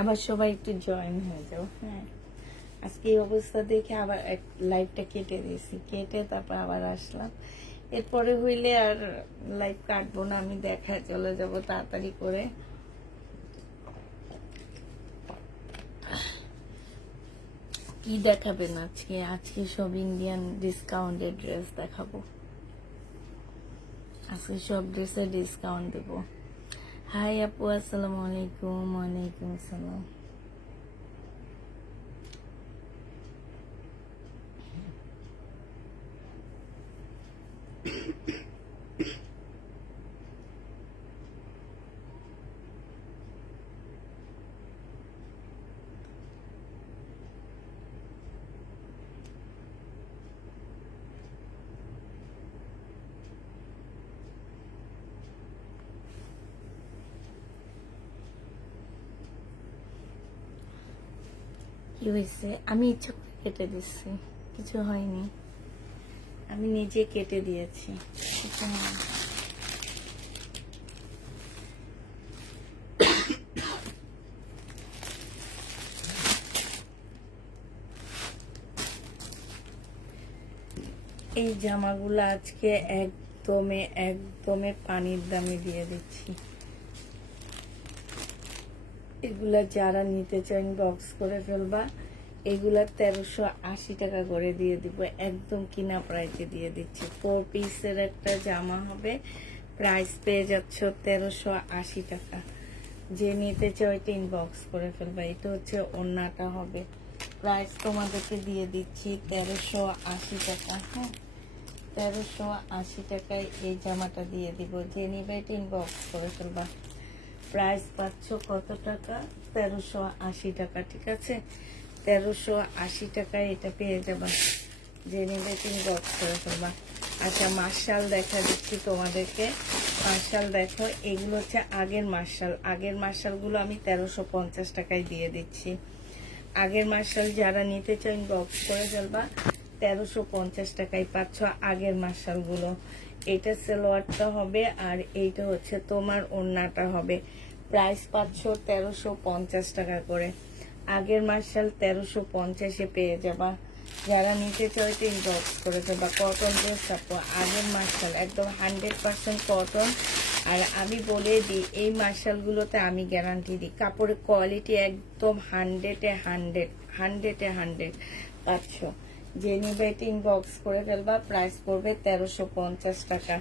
আবার সবাই একটু জয়েন হয়ে যাও। হ্যাঁ, আজকে এই অবস্থা দেখে আবার লাইভটা কেটে দিয়েছি, কেটে তারপর আবার আসলাম। এরপরে হইলে আর লাইভ কাটবো না, আমি দেখায় চলে যাব তাড়াতাড়ি করে। কি দেখাবেন আজকে? আজকে সব ইন্ডিয়ান ডিসকাউন্টেড ড্রেস দেখাবো। আজকে সব ড্রেসে ডিসকাউন্ট দেব। হাই আপু, আসসালামু আলাইকুম। ওয়ালাইকুম আসসালাম। কি হয়েছে? আমি ইচ্ছা করে কেটে দিচ্ছি, কিছু হয়নি। আমি নিজে কেটে দিয়েছি, কিছু হয়নি। এই জামাগুলো আজকে একদমে পানির দামে দিয়ে দিচ্ছি। এগুলা যারা নিতে চান বক্স করে ফেলবা। এগুলা 1380 টাকা করে দিয়ে দিব, একদম কিনা প্রাইসে দিয়ে দিচ্ছি। 4 পিসের একটা জামা হবে, প্রাইস পেয়ে যাচ্ছ 1380 টাকা। যে নিতে চাই ওইটা ইনবক্স করে ফেলবা। এটা হচ্ছে ওড়নাটা হবে, প্রাইস তোমাদেরকে দিয়ে দিচ্ছি 1380 টাকা। হ্যাঁ, 1380 টাকায় এই জামাটা দিয়ে দিব। যে নিবে এটা ইনবক্স করে ফেলবা। প্রাইস পাচ্ছ কত টাকা? 1380 টাকা। ঠিক আছে, 1380 টাকায় এটা পেয়ে যাবা। যে নিবে তুমি বক্স করে ফেলবা। আচ্ছা, মার্শাল দেখা দিচ্ছি তোমাদেরকে। মার্শাল দেখো, এগুলো হচ্ছে আগের মার্শাল। আগের মার্শালগুলো আমি 1350 টাকায় দিয়ে দিচ্ছি। আগের মার্শাল যারা নিতে চান বক্স করে ফেলবা। 1350 টাকায় পাচ্ছ আগের মার্শালগুলো। এটা সালোয়ারটা হবে আর এইটা হচ্ছে তোমার ওড়নাটা হবে। প্রাইস পাচ্ছ 1350 টাকা করে। আগের মার্শাল 1350-এ পেয়ে যাবা। যারা নিতে চাই তো ইনবক্স করে দেবা। কটন ড্রেস আপু, আগের মার্শাল একদম 100% কটন। আর আমি বলে দিই, এই মার্শালগুলোতে আমি গ্যারান্টি দিই, কাপড়ের কোয়ালিটি একদম 100-100 পাচ্ছ। যে নিবে এটা ইনবক্স করে ফেলবা। প্রাইস পড়বে 1350 টাকা।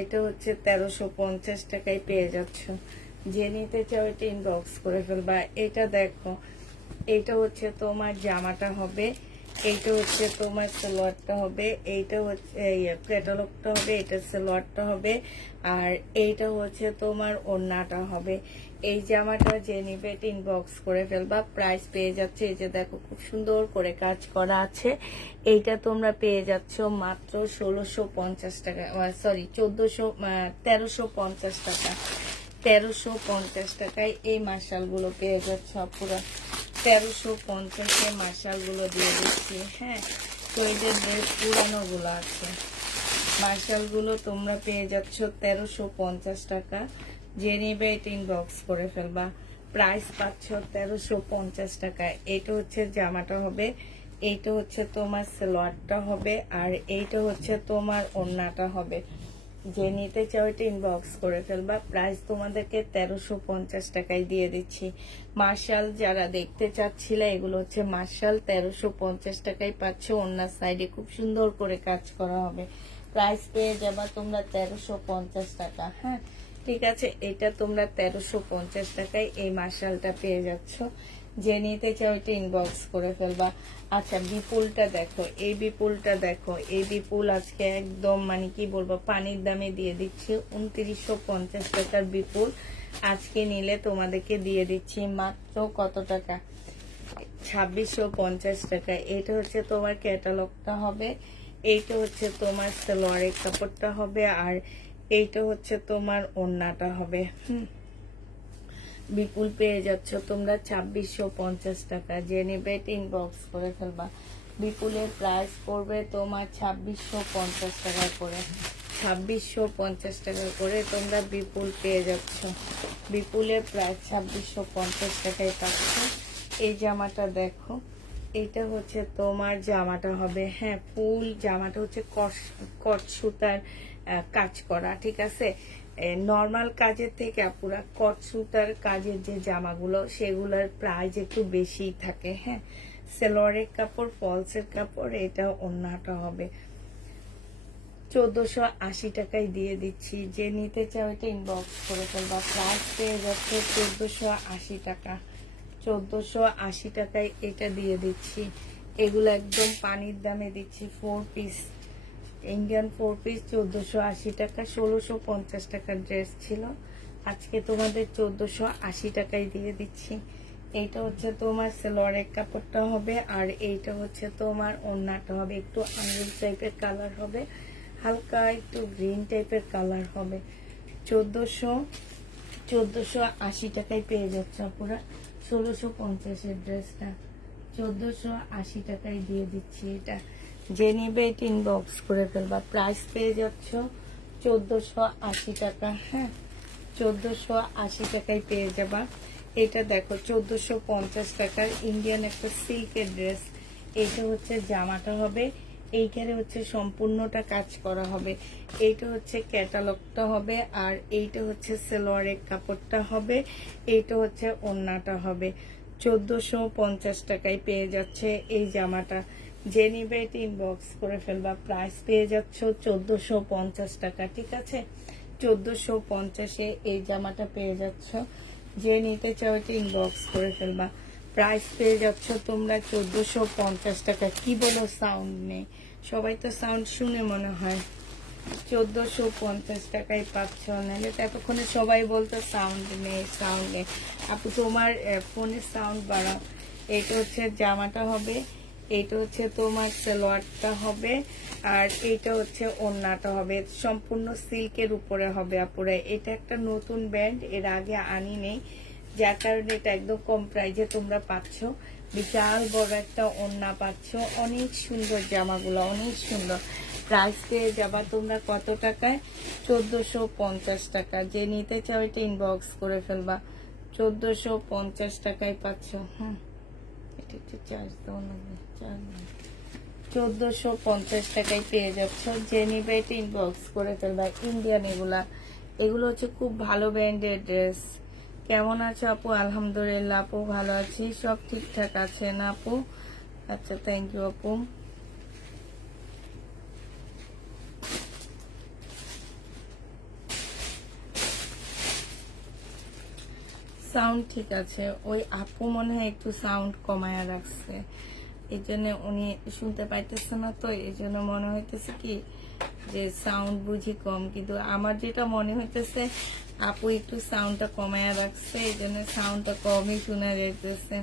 এটা হচ্ছে 1350 টাকায় পেয়ে যাচ্ছ। যে নিতে চাও এটা ইনবক্স করে ফেলবা। এটা দেখো, এইটা হচ্ছে তোমার জামাটা হবে, এইটা হচ্ছে তোমার সালোয়ারটা হবে, এইটা হচ্ছে ক্যাটালগটা হবে, এটা সালোয়ারটা হবে, আর এইটা হচ্ছে তোমার ওড়নাটা হবে। এই জামাটা যে নিবে এটা ইনবক্স করে ফেলবা। প্রাইস পেয়ে যাচ্ছে, এই যে দেখো খুব সুন্দর করে কাজ করা আছে। এইটা তোমরা পেয়ে যাচ্ছ মাত্র 1650 টাকা, সরি 1350 টাকা। 1350 টাকায় এই মার্শালগুলো পেয়ে যাচ্ছ পুরো। 1350-এ মার্শালগুলো দিয়ে দিচ্ছি। হ্যাঁ, তো এই যে ড্রেস পুরানোগুলো আছে, মার্শালগুলো তোমরা পেয়ে যাচ্ছ 1350 টাকা। যে নিবে এটা ইনবক্স করে ফেলবা। প্রাইস পাচ্ছ 1350 টাকা। এটা হচ্ছে জামাটা হবে, এইটা হচ্ছে তোমার সালোয়ারটা হবে, আর এইটা হচ্ছে তোমার ওড়নাটা হবে। যে নিতে চাও এটা ইনবক্স করে ফেলবা। প্রাইস তোমাদেরকে 1350 টাকায় দিয়ে দিচ্ছি। মার্শাল যারা দেখতে চাচ্ছিলে, এগুলো হচ্ছে মার্শাল, 1350 টাকায় পাচ্ছ। ওড়নার সাইডে খুব সুন্দর করে কাজ করা হবে। প্রাইস পেয়ে যাবা তোমরা 1350 টাকা। হ্যাঁ, ঠিক আছে, এটা তোমরা 1350 টাকায় এই মার্শালটা পেয়ে যাচ্ছ। যে নিতে চাও এটা ইনবক্স করে ফেলবা। আচ্ছা, বিপুলটা দেখো, এই বিপুলটা দেখো। এই বিপুল আজকে একদম মানে কি বলবো, পানির দামে দিয়ে দিচ্ছি। 2950 টাকার বিপুল আজকে নিলে তোমাদেরকে দিয়ে দিচ্ছি মাত্র কত টাকা? 2650 টাকা। এটা হচ্ছে তোমার ক্যাটালগটা হবে, এইটা হচ্ছে তোমার সালোয়ারের কাপড়টা হবে, আর এইটা হচ্ছে তোমার ওড়নাটা হবে। বিপুল পেয়ে যাচ্ছ তোমরা 2650 টাকা। যে নেবে ইনবক্স করে ফেলবা। বিপুলের প্রাইস পড়বে তোমার 2650 টাকা করে। 2650 টাকা করে। তোমরা বিপুল পেয়ে যাচ্ছ, বিপুলের প্রায় 2650 টাকায় পাচ্ছ। এই জামাটা দেখো, এটা হচ্ছে তোমার জামাটা হবে, হ্যাঁ ফুল জামাটা হচ্ছে কট সুতার কাজ করা, ঠিক আছে। নর্মাল কাজের থেকে পুরা কট সুতার কাজের যে জামাগুলো সেগুলোর প্রাইস একটু বেশি থাকে, হ্যাঁ। সেলোয়ারের কাপড়, ফলসের কাপড়, এটা ওন্নাটা হবে 1480 টাকায় দিয়ে দিচ্ছি। যে নিতে চাও এটা ইনবক্স করে ফেলবা। প্রাইস পেয়ে যাচ্ছে 1480 টাকা। 1480 টাকায় এটা দিয়ে দিচ্ছি। এগুলো একদম পানির দামে দিচ্ছি। 4 পিস ইন্ডিয়ান 4 পিস 1480 টাকা। 1650 টাকার ড্রেস ছিল, আজকে তোমাদের 1480 টাকায় দিয়ে দিচ্ছি। এইটা হচ্ছে তোমার সেলোয়ারের কাপড়টা হবে, আর এইটা হচ্ছে তোমার ওড়নাটা হবে। একটু আঙ্গুল টাইপের কালার হবে, হালকা একটু গ্রিন টাইপের কালার হবে। 1480 টাকায় পেয়ে যাচ্ছে পুরা। 1650-এর ড্রেসটা 1480 টাকায় দিয়ে দিচ্ছি। এটা যে নিবে এটা ইনবক্স করে ফেলবা। প্রাইস পেয়ে যাচ্ছ 1480 টাকা, হ্যাঁ 1480 টাকায় পেয়ে যাবা। এটা দেখো 1450 টাকার ইন্ডিয়ান একটা সিল্কের ড্রেস। এটা হচ্ছে জামাটা হবে, এইখানে হচ্ছে সম্পূর্ণটা কাজ করা হবে। এইটা হচ্ছে ক্যাটালগটা হবে, আর এইটা হচ্ছে সেলোয়ারের কাপড়টা হবে, এইটা হচ্ছে ওড়নাটা হবে। 1450 টাকায় পেয়ে যাচ্ছে এই জামাটা। যে নিবে এটা ইনবক্স করে ফেলবা। প্রাইস পেয়ে যাচ্ছ 1450 টাকা, ঠিক আছে। 1450-এ এই জামাটা পেয়ে যাচ্ছ। যে নিতে চাও এটা ইনবক্স করে ফেলবা। প্রাইস পেয়ে যাচ্ছ তোমরা 1450 টাকা। কি বলো, সাউন্ড নেই? সবাই তো সাউন্ড শুনে মনে হয়। 1450 টাকায় পাচ্ছ, নাহলে তো এতক্ষণে সবাই বলতো সাউন্ড নেই, সাউন্ড নেই। আপু তোমার ফোনের সাউন্ড বাড়াও। এইটা হচ্ছে জামাটা হবে, এইটা হচ্ছে তোমার সালোয়ারটা হবে, আর এইটা হচ্ছে ওড়নাটা হবে। সম্পূর্ণ সিল্কের উপরে হবে আপুরা। এটা একটা নতুন ব্র্যান্ড, এর আগে আনি নেই, যার কারণে এটা একদম কম প্রাইজে তোমরা পাচ্ছ। বিশাল বড় একটা ওড়না পাচ্ছ, অনেক সুন্দর জামাগুলো, অনেক সুন্দর। প্রাইস পেয়ে যাবা তোমরা কত টাকায়? 1450 টাকা। যে নিতে চাও এটা ইনবক্স করে ফেলবা। 1450 টাকায় পাচ্ছ। হুম, এটা একটু চার্জ দেওয়া লাগবে, 1450 টাকায় পেয়ে যাচ্ছ। যে নিবে এটা ইনবক্স করে ফেলবা। ইন্ডিয়ান এগুলা, এগুলো হচ্ছে খুব ভালো ব্র্যান্ডের ড্রেস। কেমন আছে আপু? আলহামদুলিল্লাহ আপু ভালো আছি, সব ঠিকঠাক আছে না আপু? আচ্ছা, থ্যাংক ইউ আপু। সাউন্ড ঠিক আছে, ওই আপু মনে হয় একটু সাউন্ড কমায়া রাখছে, এই জন্য উনি শুনতে পাইতেছে না, তো এই জন্য মনে হইতেছে কি যে সাউন্ড বুঝি কম, কিন্তু আমার যেটা মনে হইতেছে আপু একটু সাউন্ডটা কমায়া রাখছে, এই জন্য সাউন্ডটা কমই শোনা যাইতেছে।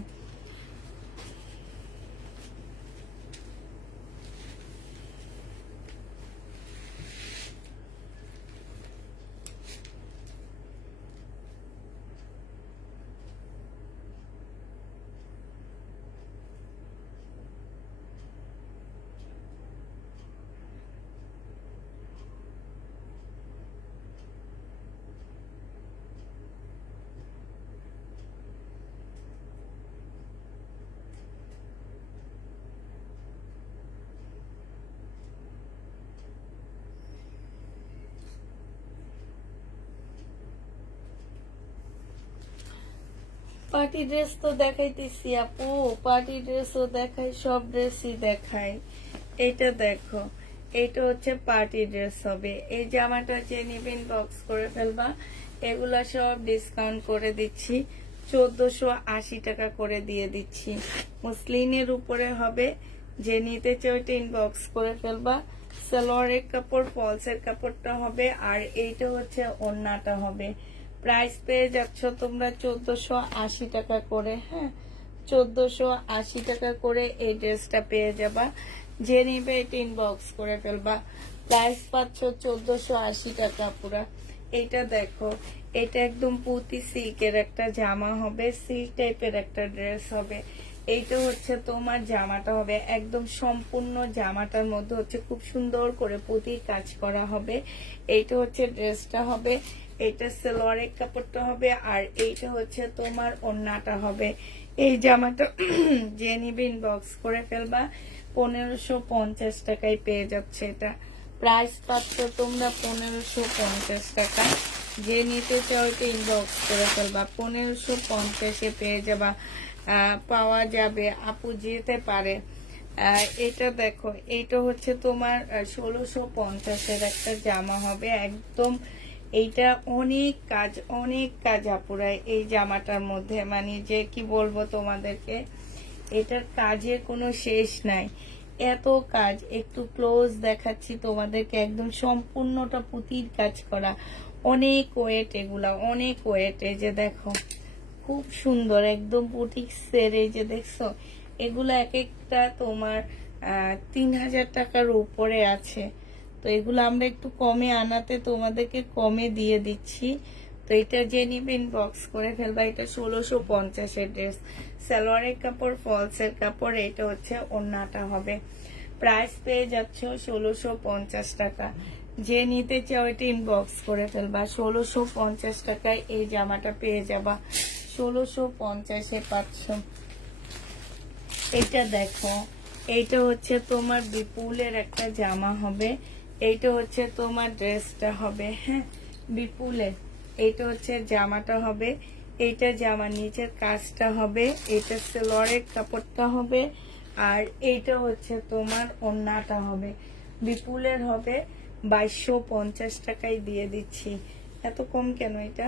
পার্টি ড্রেস তো দেখাইতেছি আপু, পার্টি ড্রেসও দেখাই, সব ড্রেসই দেখাই। এটা দেখো, এটা হচ্ছে পার্টি ড্রেস হবে। এই জামাটা যে নিবেন বক্স করে ফেলবা। এগুলা সব ডিসকাউন্ট করে দিচ্ছি, 1480 টাকা করে দিয়ে দিচ্ছি। মুসলিনের উপরে হবে। যে নিতে চাও এটা ইনবক্স করে ফেলবা। সালোয়ারের কাপড়, ফলসের কাপড়টা হবে, আর এইটা হচ্ছে ওড়নাটা হবে। প্রাইস পেয়ে যাচ্ছ তোমরা 1480 টাকা করে, হ্যাঁ 1480 টাকা করে এই ড্রেসটা পেয়ে যাবা। যে নিবে এটা ইনবক্স করে ফেলবা। প্রাইস পাচ্ছ 1480 টাকা পুরা। এইটা দেখো, এটা একদম পুঁতি সিল্কের একটা জামা হবে, সিল্ক টাইপের একটা ড্রেস হবে। এইটা হচ্ছে তোমার জামাটা হবে একদম সম্পূর্ণ জামাটার মধ্যে হচ্ছে খুব সুন্দর করে পুঁতির কাজ করা হবে। এইটা হচ্ছে ড্রেসটা হবে, এটা সালোয়ারের কাপড়টা হবে, আর এইটা হচ্ছে তোমার ওড়নাটা হবে। এই জামাটা যে নিবে ইনবক্স করে ফেলবা, 1550 টাকায় পেয়ে যাচ্ছে। এটা প্রাইস পাচ্ছ তোমরা 1550 টাকা। যে নিতে চাও এটা ইনবক্স করে ফেলবা, 1550-এ পেয়ে যাবা, পাওয়া যাবে। আপু যেতে পারে। এটা দেখো, এইটা হচ্ছে তোমার 1650-এর একটা জামা হবে একদম। এইটা অনেক কাজ আপুরায় এই জামাটার মধ্যে, মানে যে কি বলবো তোমাদেরকে, এটার কাজের কোনো শেষ নাই, এত কাজ। একটু ক্লোজ দেখাচ্ছি তোমাদেরকে, একদম সম্পূর্ণটা পুঁতির কাজ করা, অনেক ওয়েট, এগুলা অনেক ওয়েট। এই যে দেখো খুব সুন্দর একদম বুটিক্সের, এই যে দেখছো এগুলো এক একটা তোমার 3000 টাকার উপরে আছে। তো এগুলো আমরা একটু কমে আনাতে তোমাদেরকে কমে দিয়ে দিচ্ছি। তো এটা যে নিবে ইনবক্স করে ফেলবা। এটা 1650-এর ড্রেস, সালোয়ারের কাপড়, ফলসের কাপড়, এটা হচ্ছে ওড়নাটা হবে। প্রাইস পেয়ে যাচ্ছ 1650 টাকা। যে নিতে চাও এটা ইনবক্স করে ফেলবা, 1650 টাকায় এই জামাটা পেয়ে যাবা, 1650-এ পাচ্ছ। এটা দেখো, এইটা হচ্ছে তোমার বিপুলের একটা জামা হবে, এইটা হচ্ছে তোমার ড্রেসটা হবে। হ্যাঁ, বিপুলের এইটা হচ্ছে জামাটা হবে, এইটা জামার নিচের কাজটা হবে, এটা সালোয়ারের কাপড়টা হবে, আর এইটা হচ্ছে তোমার ওড়নাটা হবে। বিপুলের হবে 2250 টাকায় দিয়ে দিচ্ছি। এত কম কেন এটা?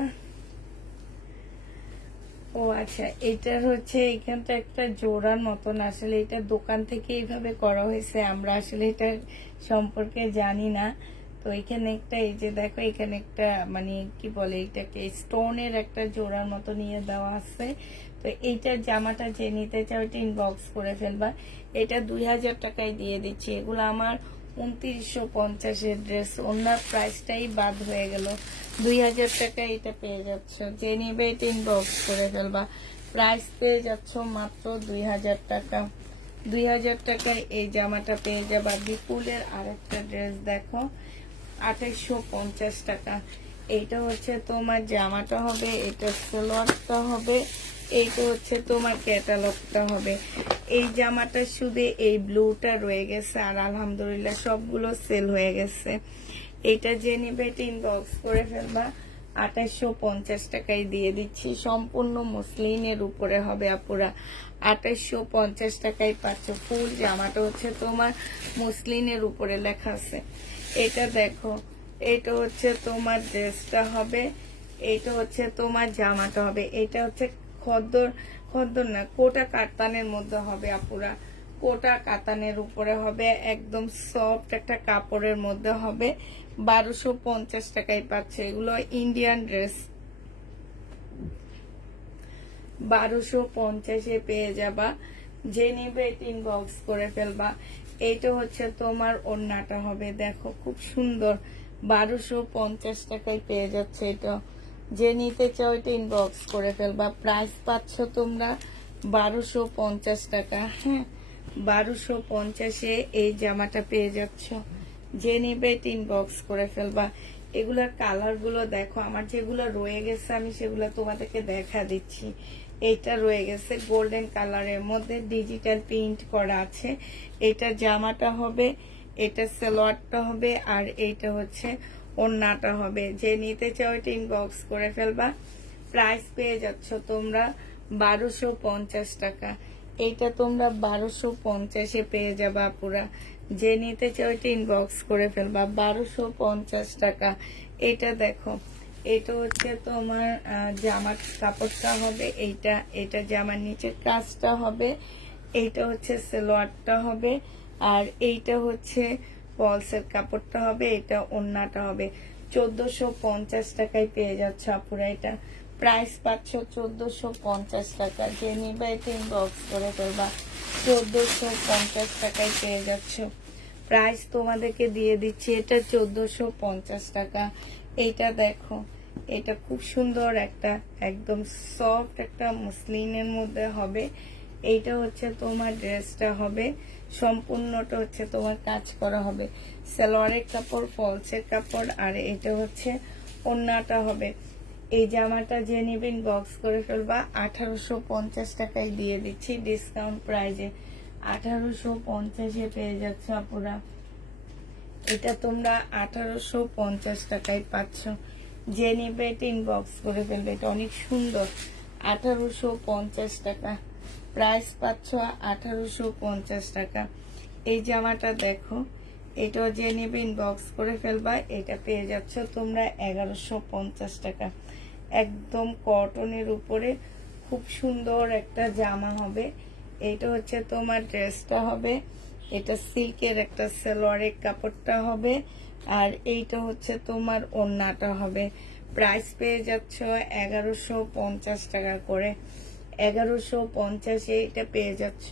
ও আচ্ছা, এটার হচ্ছে এখানটা একটা জোড়ার মতন, আসলে এটা দোকান থেকে এইভাবে করা হয়েছে, আমরা আসলে এটা সম্পর্কে জানি না। তো এখানে একটা, এই যে দেখো এখানে একটা মানে কি বলে এটাকে, স্টোনের একটা জোড়ার মতো নিয়ে দেওয়া আছে। তো এইটার জামাটা যে নিতে চাও এটা ইনবক্স করে ফেলবা। এটা 2000 টাকায় দিয়ে দিচ্ছি। এগুলো আমার 2950-এর ড্রেস, ওনার প্রাইসটাই বাদ হয়ে গেল। 2000 টাকায় এটা পেয়ে যাচ্ছ। যে নিবে এটা ইনবক্স করে ফেলবা, প্রাইস পেয়ে যাচ্ছ মাত্র 2000 টাকা। 2000 টাকায় এই জামাটা পেয়ে যাবা। বিপুলের আরেকটা ড্রেস দেখো, 2850 টাকা। এইটা হচ্ছে তোমার জামাটা হবে, এটা সালোয়ারটা হবে, এইটা হচ্ছে তোমার ক্যাটালগটা হবে। এই জামাটা শুধু এই ব্লুটা রয়ে গেছে, আর আলহামদুলিল্লাহ সবগুলো সেল হয়ে গেছে। এটা যে নিবে এটা ইনবক্স করে ফেলবা, 2850 টাকায় দিয়ে দিচ্ছি। সম্পূর্ণ মসলিনের উপরে হবে আপুরা, 2850 টাকায় পাচ্ছ। ফুল জামাটা হচ্ছে তোমার মসলিনের উপরে লেখা আছে। এটা দেখো, এটা হচ্ছে তোমার ড্রেসটা হবে, এইটা হচ্ছে তোমার জামাটা হবে। এটা হচ্ছে খদ্দর না, কোটা কাতানের মধ্যে হবে আপুরা, কোটা কাতানের উপরে হবে, একদম সফট একটা কাপড়ের মধ্যে হবে। 1250 টাকায় পাচ্ছে। এগুলো ইন্ডিয়ান ড্রেস, 1250-এ পেয়ে যাবা। যে নিবে এটা ইনবক্স করে ফেলবা। এইটা হচ্ছে তোমার ওড়নাটা হবে, দেখো খুব সুন্দর, 1250 টাকায় পেয়ে যাচ্ছে এটা। যে নিতে চাও এটা ইনবক্স করে ফেলবা। প্রাইস পাচ্ছ তোমরা 1250 টাকা। হ্যাঁ, 1250-এ এই জামাটা পেয়ে যাচ্ছ। যে নিবে এটা ইনবক্স করে ফেলবা। এগুলার কালার গুলো দেখো, আমার যেগুলো রয়ে গেছে আমি সেগুলো তোমাদেরকে দেখা দিচ্ছি। এটা রয়ে গেছে গোল্ডেন কালারের মধ্যে, ডিজিটাল প্রিন্ট করা আছে। এটা জামাটা হবে, এটা সালোয়ারটা হবে, আর এইটা হচ্ছে ওড়নাটা হবে। যে নিতে চাও এটা ইনবক্স করে ফেলবা। প্রাইস পেয়ে যাচ্ছ তোমরা 1250 টাকা। এইটা তোমরা 1250-এ পেয়ে যাবা পুরা। যে নিতে চাও এটা ইনবক্স করে ফেলবা, 1250 টাকা। এটা দেখো, এটা হচ্ছে তোমার জামার কাপড়টা হবে, এটা জামার নিচের কাজটা হবে, এইটা হচ্ছে সালোয়ারটা হবে, আর এইটা হচ্ছে ফলসের কাপড়টা হবে, এটা ওড়নাটা হবে। 1450 টাকায় পেয়ে যাচ্ছে আপুরা। এটা প্রাইস পাচ্ছ 1450 টাকা। যে নিবা এটা ইনবক্স করে ফেলবা, 1450 টাকায় পেয়ে যাচ্ছ। প্রাইস তোমাদেরকে দিয়ে দিচ্ছি, এটা 1450 টাকা। এইটা দেখো, এটা খুব সুন্দর একটা একদম সফট একটা মসলিনের মধ্যে হবে। এইটা হচ্ছে তোমার ড্রেসটা হবে, সম্পূর্ণটা হচ্ছে তোমার কাজ করা হবে, সালোয়ারের কাপড়, ফলসের কাপড়, আর এটা হচ্ছে ওড়নাটা হবে। এই জামাটা যে নেবেন বক্স করে ফেলবা, 1850 টাকায় দিয়ে দিচ্ছি ডিসকাউন্ট প্রাইজে। 1850-এ পেয়ে যাচ্ছ আপুরা, এটা তোমরা 1850 টাকায় পাচ্ছ। যে নেবে এটা ইনবক্স করে ফেলবে, এটা অনেক সুন্দর। 1850 টাকা প্রাইস পাচ্ছ, 1850 টাকা। এই জামাটা দেখো, এটাও যে নেবে ইনবক্স করে ফেলবা, এটা পেয়ে যাচ্ছ তোমরা 1150 টাকা। একদম কটনের উপরে খুব সুন্দর একটা জামা হবে। এটা হচ্ছে তোমার ড্রেসটা হবে, এটা সিল্কের একটা সালোয়ারের কাপড়টা হবে, আর এইটা হচ্ছে তোমার ওড়নাটা হবে। প্রাইস পেয়ে যাচ্ছ 1150 টাকা করে। 1150-এ এটা পেয়ে যাচ্ছ।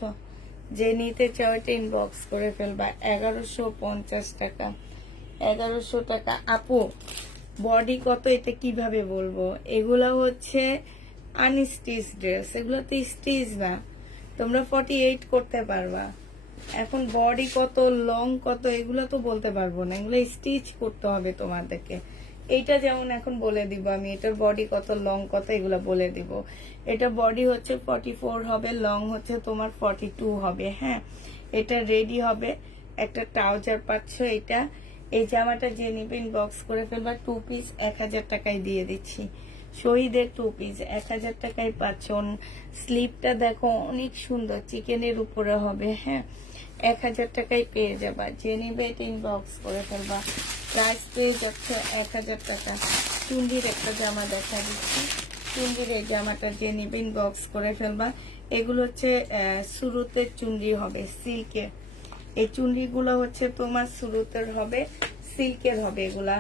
যে নিতে চাও এটা ইনবক্স করে ফেলবা, 1150 টাকা। 1100 টাকা। আপু বডি কত, এটা কিভাবে বলবো? এগুলা হচ্ছে আনস্টিচ ড্রেস, এগুলো তো স্টিচ না, তোমরা 48 করতে পারবা। এখন বডি কত, লং কত, এগুলো তো বলতে পারবো না, এগুলো স্টিচ করতে হবে তোমাদেরকে। এইটা যেমন এখন বলে দিব আমি, এটার বডি কত, লং কত, এগুলো বলে দিব। এটা বডি হচ্ছে 44 হবে, লং হচ্ছে তোমার 42 হবে। হ্যাঁ, এটা রেডি হবে, একটা ট্রাউজার পাচ্ছ। এটা এই জামাটা যে নিবেন বক্স করে ফেলবা, 2 পিস 1000 টাকায় দিয়ে দিচ্ছি। শহীদের 2 পিস 1000 টাকায় পাচ্ছ। স্লিপটা দেখো অনেক সুন্দর, চিকেনের উপরে হবে। হ্যাঁ, 1000 টাকায় পেয়ে যাবা। যে নিবে এটা ইনবক্স করে ফেলবা, প্রাইস পেয়ে যাচ্ছে 1000 টাকা। চুন্ডির একটা জামা দেখা দিচ্ছি, চুন্ডির এই জামাটা যে নিবে ইনবক্স করে ফেলবা। এগুলো হচ্ছে সুরতের চুন্ডি হবে, সিল্কের। এই চুন্ডিগুলো হচ্ছে তোমার সুরতের হবে, সিল্কের হবে এগুলা।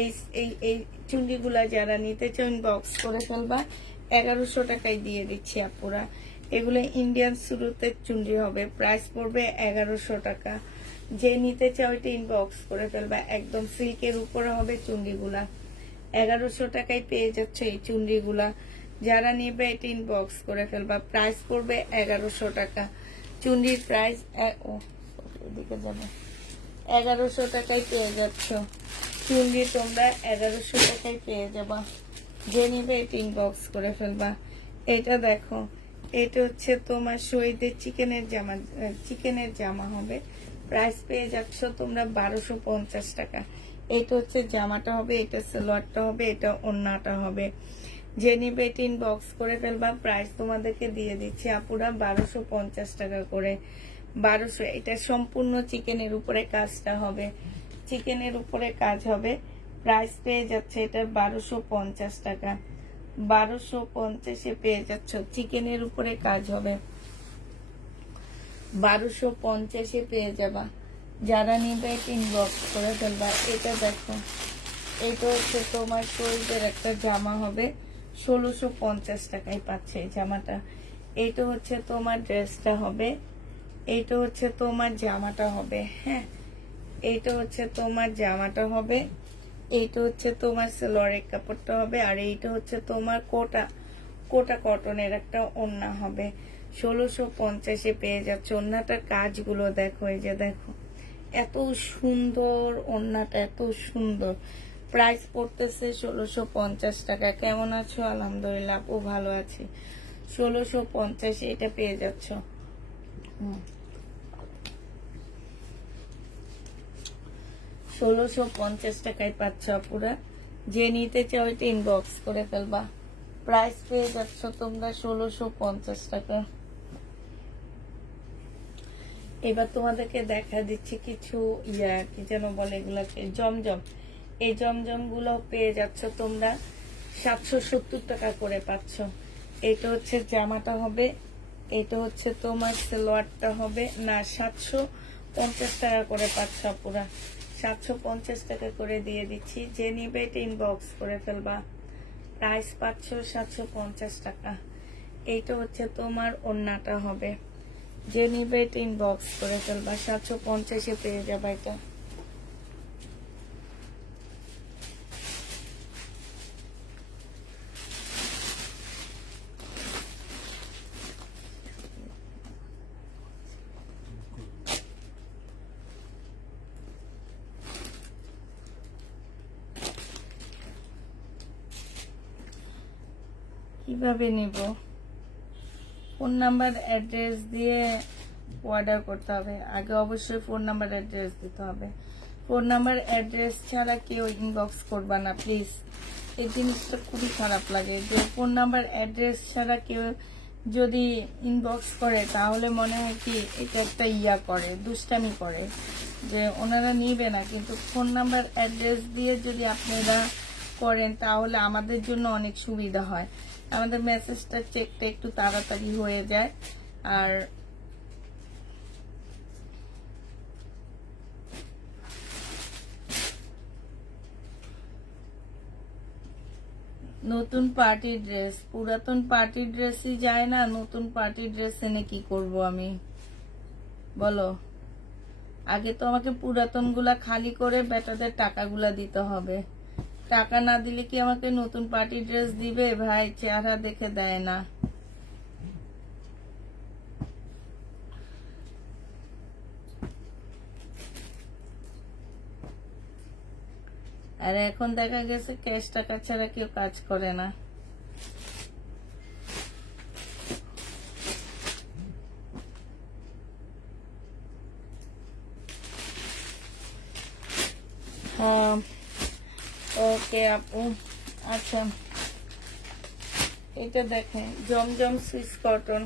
এই এই এই চুন্ডিগুলা যারা নিতে চাও ইনবক্স করে ফেলবা, 1100 টাকায় দিয়ে দিচ্ছি আপুরা। এগুলো ইন্ডিয়ান সুরতের চুন্ডি হবে, প্রাইস পড়বে 1100 টাকা। যে নিতে চাও এটা ইনবক্স করে ফেলবা, একদম সিল্কের উপরে হবে চুন্ডিগুলা। 1100 টাকায় পেয়ে যাচ্ছে এই চুন্ডিগুলা। যারা নিবে এটা ইনবক্স করে ফেলবা, প্রাইস পড়বে 1100 টাকা। চুন্ডির প্রাইস এদিকে যাবে, 1100 টাকায় পেয়ে যাচ্ছ। চুন্ডি তোমরা 1100 টাকায় পেয়ে যাবা। যে নিবে এটা ইনবক্স করে ফেলবা। এটা দেখো, এটা হচ্ছে তোমার শহীদের চিকেনের জামা হবে, প্রাইস পেয়ে যাচ্ছ তোমরা 1250 টাকা। এটা হচ্ছে জামাটা হবে, এটা সালোয়ারটা হবে, এটা ওড়নাটা হবে। যে নিবে এটা ইনবক্স করে ফেলবা, প্রাইস তোমাদেরকে দিয়ে দিচ্ছি আপুরা 1250 টাকা করে। 1200। এটা সম্পূর্ণ চিকেনের উপরে কাজটা হবে, চিকেনের উপরে কাজ হবে। প্রাইস পেয়ে যাচ্ছে এটা 1250 টাকা। 1250-এ পেয়ে যাচ্ছ, চিকেনের উপরে কাজ হবে, 1250-এ পেয়ে যাবা। যারা নিবে ইনবক্স করে ফেলবা। এটা দেখো, এটা হচ্ছে তোমার শরীরের একটা জামা হবে, 1650 টাকায় পাচ্ছে এই জামাটা। এইটা হচ্ছে তোমার ড্রেসটা হবে, এইটা হচ্ছে তোমার জামাটা হবে। হ্যাঁ, এইটা হচ্ছে তোমার জামাটা হবে, এইটা হচ্ছে তোমার সালোয়ারের কাপড়টা হবে, আর এইটা হচ্ছে তোমার কোটা কটনের একটা ওড়না হবে। 1650-এ পেয়ে যাচ্ছে। ওড়নাটার কাজগুলো দেখো, এই যে দেখো এত সুন্দর ওড়নাটা, এত সুন্দর। প্রাইস পড়তেছে 1650 টাকা। কেমন আছো? আলহামদুলিল্লাহ আপু ভালো আছি। 1650-এ এটা পেয়ে যাচ্ছ। 1650 টাকায় পাচ্ছ আপুরা। যে নিতে চাও এটা ইনবক্স করে ফেলবা, প্রাইস পেয়ে যাচ্ছ তোমরা 1650 টাকা। এবার তোমাদেরকে দেখা দিচ্ছি কিছু কি যেন বলে এগুলাকে, জমজম। এই জমজম গুলো পেয়ে যাচ্ছ তোমরা 770 টাকা করে পাচ্ছ। এটা হচ্ছে জামাটা হবে, এটা হচ্ছে তোমার সালোয়ারটা হবে, না 750 টাকা করে পাচ্ছ পুরা। 750 টাকা করে দিয়ে দিচ্ছি। যে নিবে এটা ইনবক্স করে ফেলবা, প্রাইস পাচ্ছ 750 টাকা। এইটা হচ্ছে তোমার ওড়নাটা হবে। যে নিবে এটা ইনবক্স করে ফেলবা, 750-এ পেয়ে যাবা এটা। কিভাবে নিব? ফোন নাম্বার অ্যাড্রেস দিয়ে অর্ডার করতে হবে। আগে অবশ্যই ফোন নাম্বার অ্যাড্রেস দিতে হবে। ফোন নাম্বার অ্যাড্রেস ছাড়া কেউ ইনবক্স করবা না প্লিজ। এই জিনিসটা খুবই খারাপ লাগে যে ফোন নাম্বার অ্যাড্রেস ছাড়া কেউ যদি ইনবক্স করে তাহলে মনে হয় কি এটা একটা করে, দুষ্টামি করে, যে ওনারা নিবে না। কিন্তু ফোন নাম্বার অ্যাড্রেস দিয়ে যদি আপনারা করেন তাহলে আমাদের জন্য অনেক সুবিধা হয়, আমাদের মেসেজটা চেকটা একটু তাড়াতাড়ি হয়ে যায়। আর নতুন পার্টি ড্রেস, পুরাতন পার্টি ড্রেসই যায় না, নতুন পার্টি ড্রেস এনে কি করব আমি বলো? আগে তো আমাকে পুরাতন গুলা খালি করে বেটাদের টাকাগুলা দিতে হবে। টাকা না দিলে কি আমাকে নতুন পার্টি ড্রেস দিবে? ভাই চেহারা দেখে দেয় না। আর এখন দেখা গেছে ক্যাশ টাকা ছাড়া কেউ কাজ করে না। ওকে আপু, আচ্ছা এটা দেখেন জমজম সুইস কটন।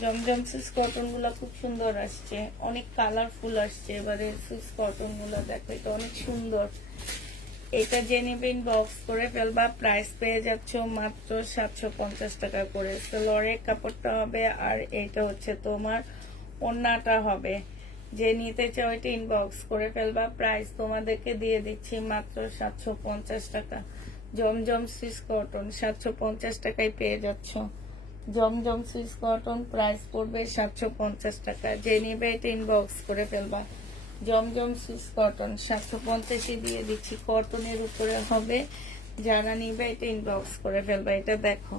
জমজম সুইস কটন গুলা খুব সুন্দর আসছে, অনেক কালারফুল আসছে। এবারে সুইস কটন গুলা দেখো, এটা অনেক সুন্দর। এটা যে নেবেন বক্স করে ফেলবা। প্রাইস পেয়ে যাচ্ছ মাত্র 750 টাকা করে। লরের কাপড়টা হবে আর এটা হচ্ছে তোমার ওড়নাটা হবে। যে নিতে চাও এটা ইনবক্স করে ফেলবা। প্রাইস তোমাদেরকে দিয়ে দিচ্ছি মাত্র 750 টাকা। জমজম সুইস কটন 750 টাকায় পেয়ে যাচ্ছ। জমজম সুইস কটন প্রাইস পড়বে 750 টাকা। যে নিবে এটা ইনবক্স করে ফেলবা। জমজম সুইস কটন 750 দিয়ে দিচ্ছি, কটনের উপরে হবে। যারা নিবে এটা ইনবক্স করে ফেলবা। এটা দেখো,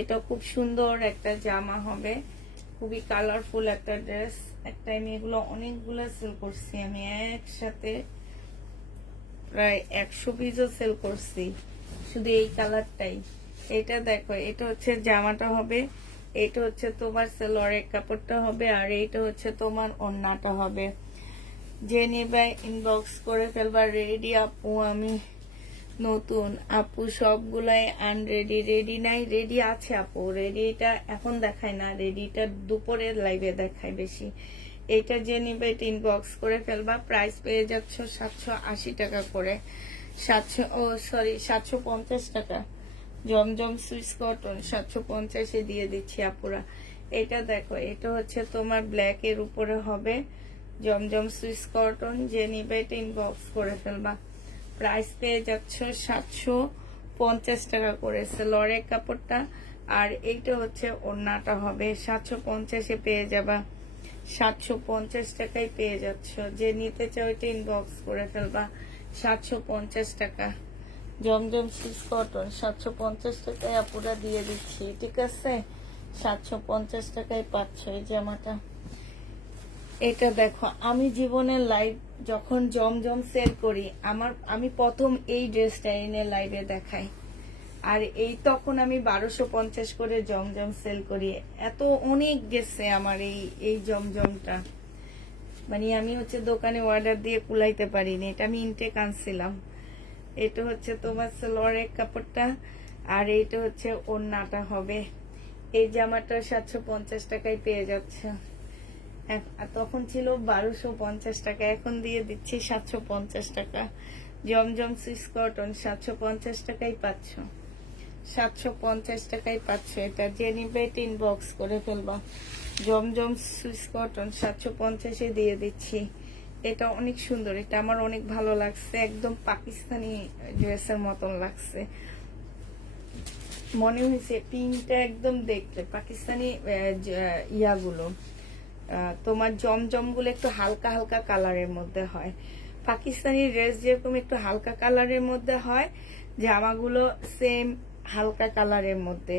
এটা খুব সুন্দর একটা জামা হবে, খুবই কালারফুল একটা ড্রেস। এক টাইমে এগুলো অনেকগুলো সেল করছি আমি, একসাথে প্রায় 100 পিসও সেল করছি শুধু এই কালারটাই। এটা দেখো, এটা হচ্ছে জামাটা হবে, এটা হচ্ছে তোমার সেলোয়ারের কাপড়টা হবে, আর এইটা হচ্ছে তোমার ওড়নাটা হবে। যে নিবে ইনবক্স করে ফেলবা। রেডি আপু আমি নতুন আপু সবগুলাই আনরেডি। রেডি নাই, রেডি আছে আপু। রেডিটা এখন দেখায় না, রেডিটা দুপুরের লাইভে দেখায় বেশি। এটা যে নিবে এটা ইনবক্স করে ফেলবা। প্রাইস পেয়ে যাচ্ছ 780 টাকা করে। 750 টাকা। জমজম সুইস কটন 750 দিয়ে দিচ্ছি আপুরা। এটা দেখো, এটা হচ্ছে তোমার ব্ল্যাক এর উপরে হবে। জমজম সুইস কটন যে নিবে এটা ইনবক্স করে ফেলবা। প্রাইস পেয়ে যাচ্ছ 750 টাকা করে লরের কাপড়টা। আর এইটা হচ্ছে ওড়নাটা হবে। 750 পেয়ে যাবা। 750 টাকায় পেয়ে যাচ্ছ। যে নিতে চাও এটা ইনবক্স করে ফেলবা। 750 টাকা। জমজম সুইস কটন 750 টাকায় আপুরা দিয়ে দিচ্ছি, ঠিক আছে? 750 টাকায় পাচ্ছ এই জামাটা। এটা দেখো, আমি জীবনের লাইভ যখন জমজম সেল করি, আমি প্রথম এই ড্রেসটা এনে লাইভে দেখাই। আর এই তখন আমি 1250 করে জমজম সেল করি। এত অনেক গেছে আমার এই জমজমটা, মানে আমি হচ্ছে দোকানে অর্ডার দিয়ে কুলাইতে পারিনি। এটা আমি ইনটেক আনছিলাম। এটা হচ্ছে তোমার সালোয়ারের কাপড়টা, আর এইটা হচ্ছে ওড়নাটা হবে। এই জামাটা 750 টাকায় পেয়ে যাচ্ছে। তখন ছিল 1250 টাকা, এখন দিয়ে দিচ্ছি 750 টাকা। জমজম সুইস কটন 750 টাকায় পাচ্ছ। 750 টাকায় পাচ্ছ। এটা যে নিবে এটা ইনবক্স করে ফেলবা। জমজম সুইস কটন 750 দিয়ে দিচ্ছি। এটা অনেক সুন্দর, এটা আমার অনেক ভালো লাগছে, একদম পাকিস্তানি ড্রেসের মতন লাগছে। মনে হয়েছে পিনটা একদম দেখলে পাকিস্তানি ইয়াগুলো, তোমার জমজম গুলো একটু হালকা হালকা কালারের মধ্যে হয়। পাকিস্তানি ড্রেস যেরকম একটু হালকা কালারের মধ্যে হয়, জামাগুলো সেম হালকা কালারের মধ্যে।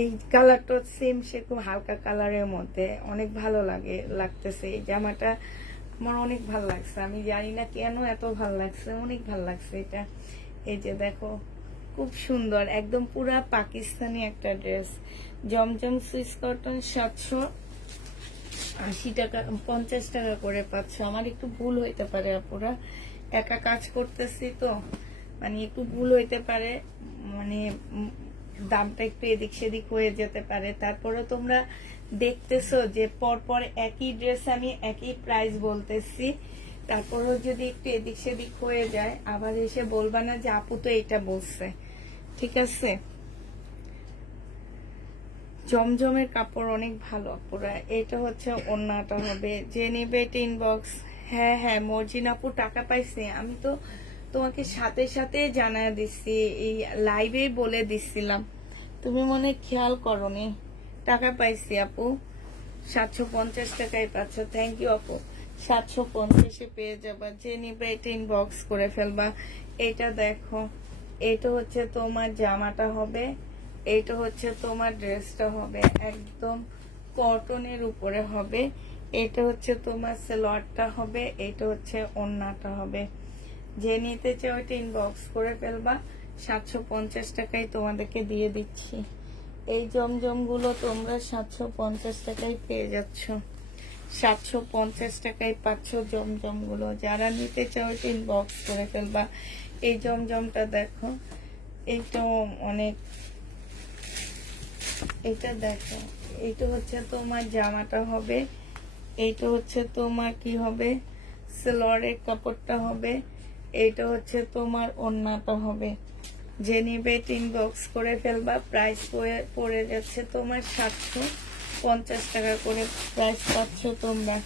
এই কালারটা সেম সেরকম হালকা কালারের মধ্যে অনেক ভালো লাগতেছে। এই জামাটা আমার অনেক ভালো লাগছে, আমি জানি না কেন এত ভালো লাগছে, অনেক ভালো লাগছে এটা। এই যে দেখো, খুব সুন্দর, একদম পুরা পাকিস্তানি একটা ড্রেস। জমজম সুইস কটন 780 টাকা 50 টাকা করে পাচ্ছ। আমার একটু ভুল হইতে পারে আপুরা, একা কাজ করতেছি তো, মানে একটু ভুল হইতে পারে, মানে দামটা একটু এদিক সেদিক হয়ে যেতে পারে। তারপরে তোমরা দেখতেছো যে পরপর একই ড্রেস আমি একই প্রাইস বলতেছি, তারপরেও যদি একটু এদিক সেদিক হয়ে যায় আবার এসে বলবা না যে আপু তো এটা বলছে, ঠিক আছে? জমজমের কাপড় অনেক ভালো আপুরা। এটা হচ্ছে ওড়নাটা হবে, যে নেবে ইনবক্স। হ্যাঁ হ্যাঁ মর্জিন আপু টাকা পাইছে, আমি তো তোমাকে সাথে সাথে জানায় দিচ্ছি, এই লাইভেই বলে দিছিলাম, তুমি মনে খেয়াল করনি। টাকা পাইছি আপু, 750 টাকায় পাচ্ছ। থ্যাংক ইউ আপু, 750-এ পেয়ে যাবা। যে নিবে এটা ইনবক্স করে ফেলবা। এটা দেখো, এটা হচ্ছে তোমার জামাটা হবে, এইটা হচ্ছে তোমার ড্রেসটা হবে, একদম কটনের উপরে হবে। এটা হচ্ছে তোমার সালোয়ারটা হবে, এটা হচ্ছে ওড়নাটা হবে। যে নিতে চাও ওইটা ইনবক্স করে ফেলবা। 750 টাকায় তোমাদেরকে দিয়ে দিচ্ছি। এই জমজম গুলো তোমরা 750 টাকায় পেয়ে যাচ্ছ। 750 টাকায় পাচ্ছ জমজম গুলো। যারা নিতে চাও ওইটা ইনবক্স করে ফেলবা। এই জমজমটা দেখো, এইটাও অনেক, এটা দেখো, এইটা হচ্ছে তোমার জামাটা হবে, এইটা হচ্ছে তোমার কি হবে, সালোয়ারের কাপড়টা হবে, এইটা হচ্ছে তোমার ওড়নাটা হবে। যে নিবে ইনবক্স করে ফেলবা। প্রাইস পড়ে যাচ্ছে তোমার 750 টাকা করে প্রাইস পাচ্ছ তোমরা।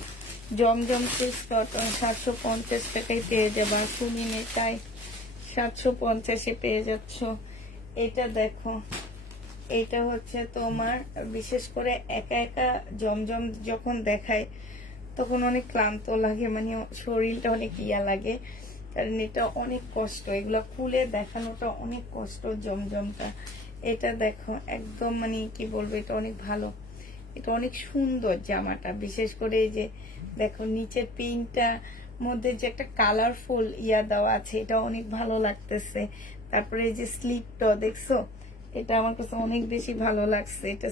জমজম সুইস কটন 750 টাকায় পেয়ে যাবা। শুনিনি তাই 750-এ পেয়ে যাচ্ছ। এটা দেখো, এটা হচ্ছে তোমার, বিশেষ করে একা একা জমজম যখন দেখায় তখন অনেক ক্লান্ত লাগে, মানে শরীরটা অনেক ইয়া লাগে, কারণ এটা অনেক কষ্ট, এগুলো খুলে দেখানোটা অনেক কষ্ট জমজমটা। এটা দেখো একদম মানে কি বলবো, এটা অনেক ভালো, এটা অনেক সুন্দর জামাটা। বিশেষ করে এই যে দেখো নিচের পিনটা মধ্যে যে একটা কালারফুল ইয়া দেওয়া আছে, এটা অনেক ভালো লাগতেছে। তারপরে এই যে স্লিপটা দেখছো, এটা আমার কাছে অনেক বেশি ভালো লাগছে। এটা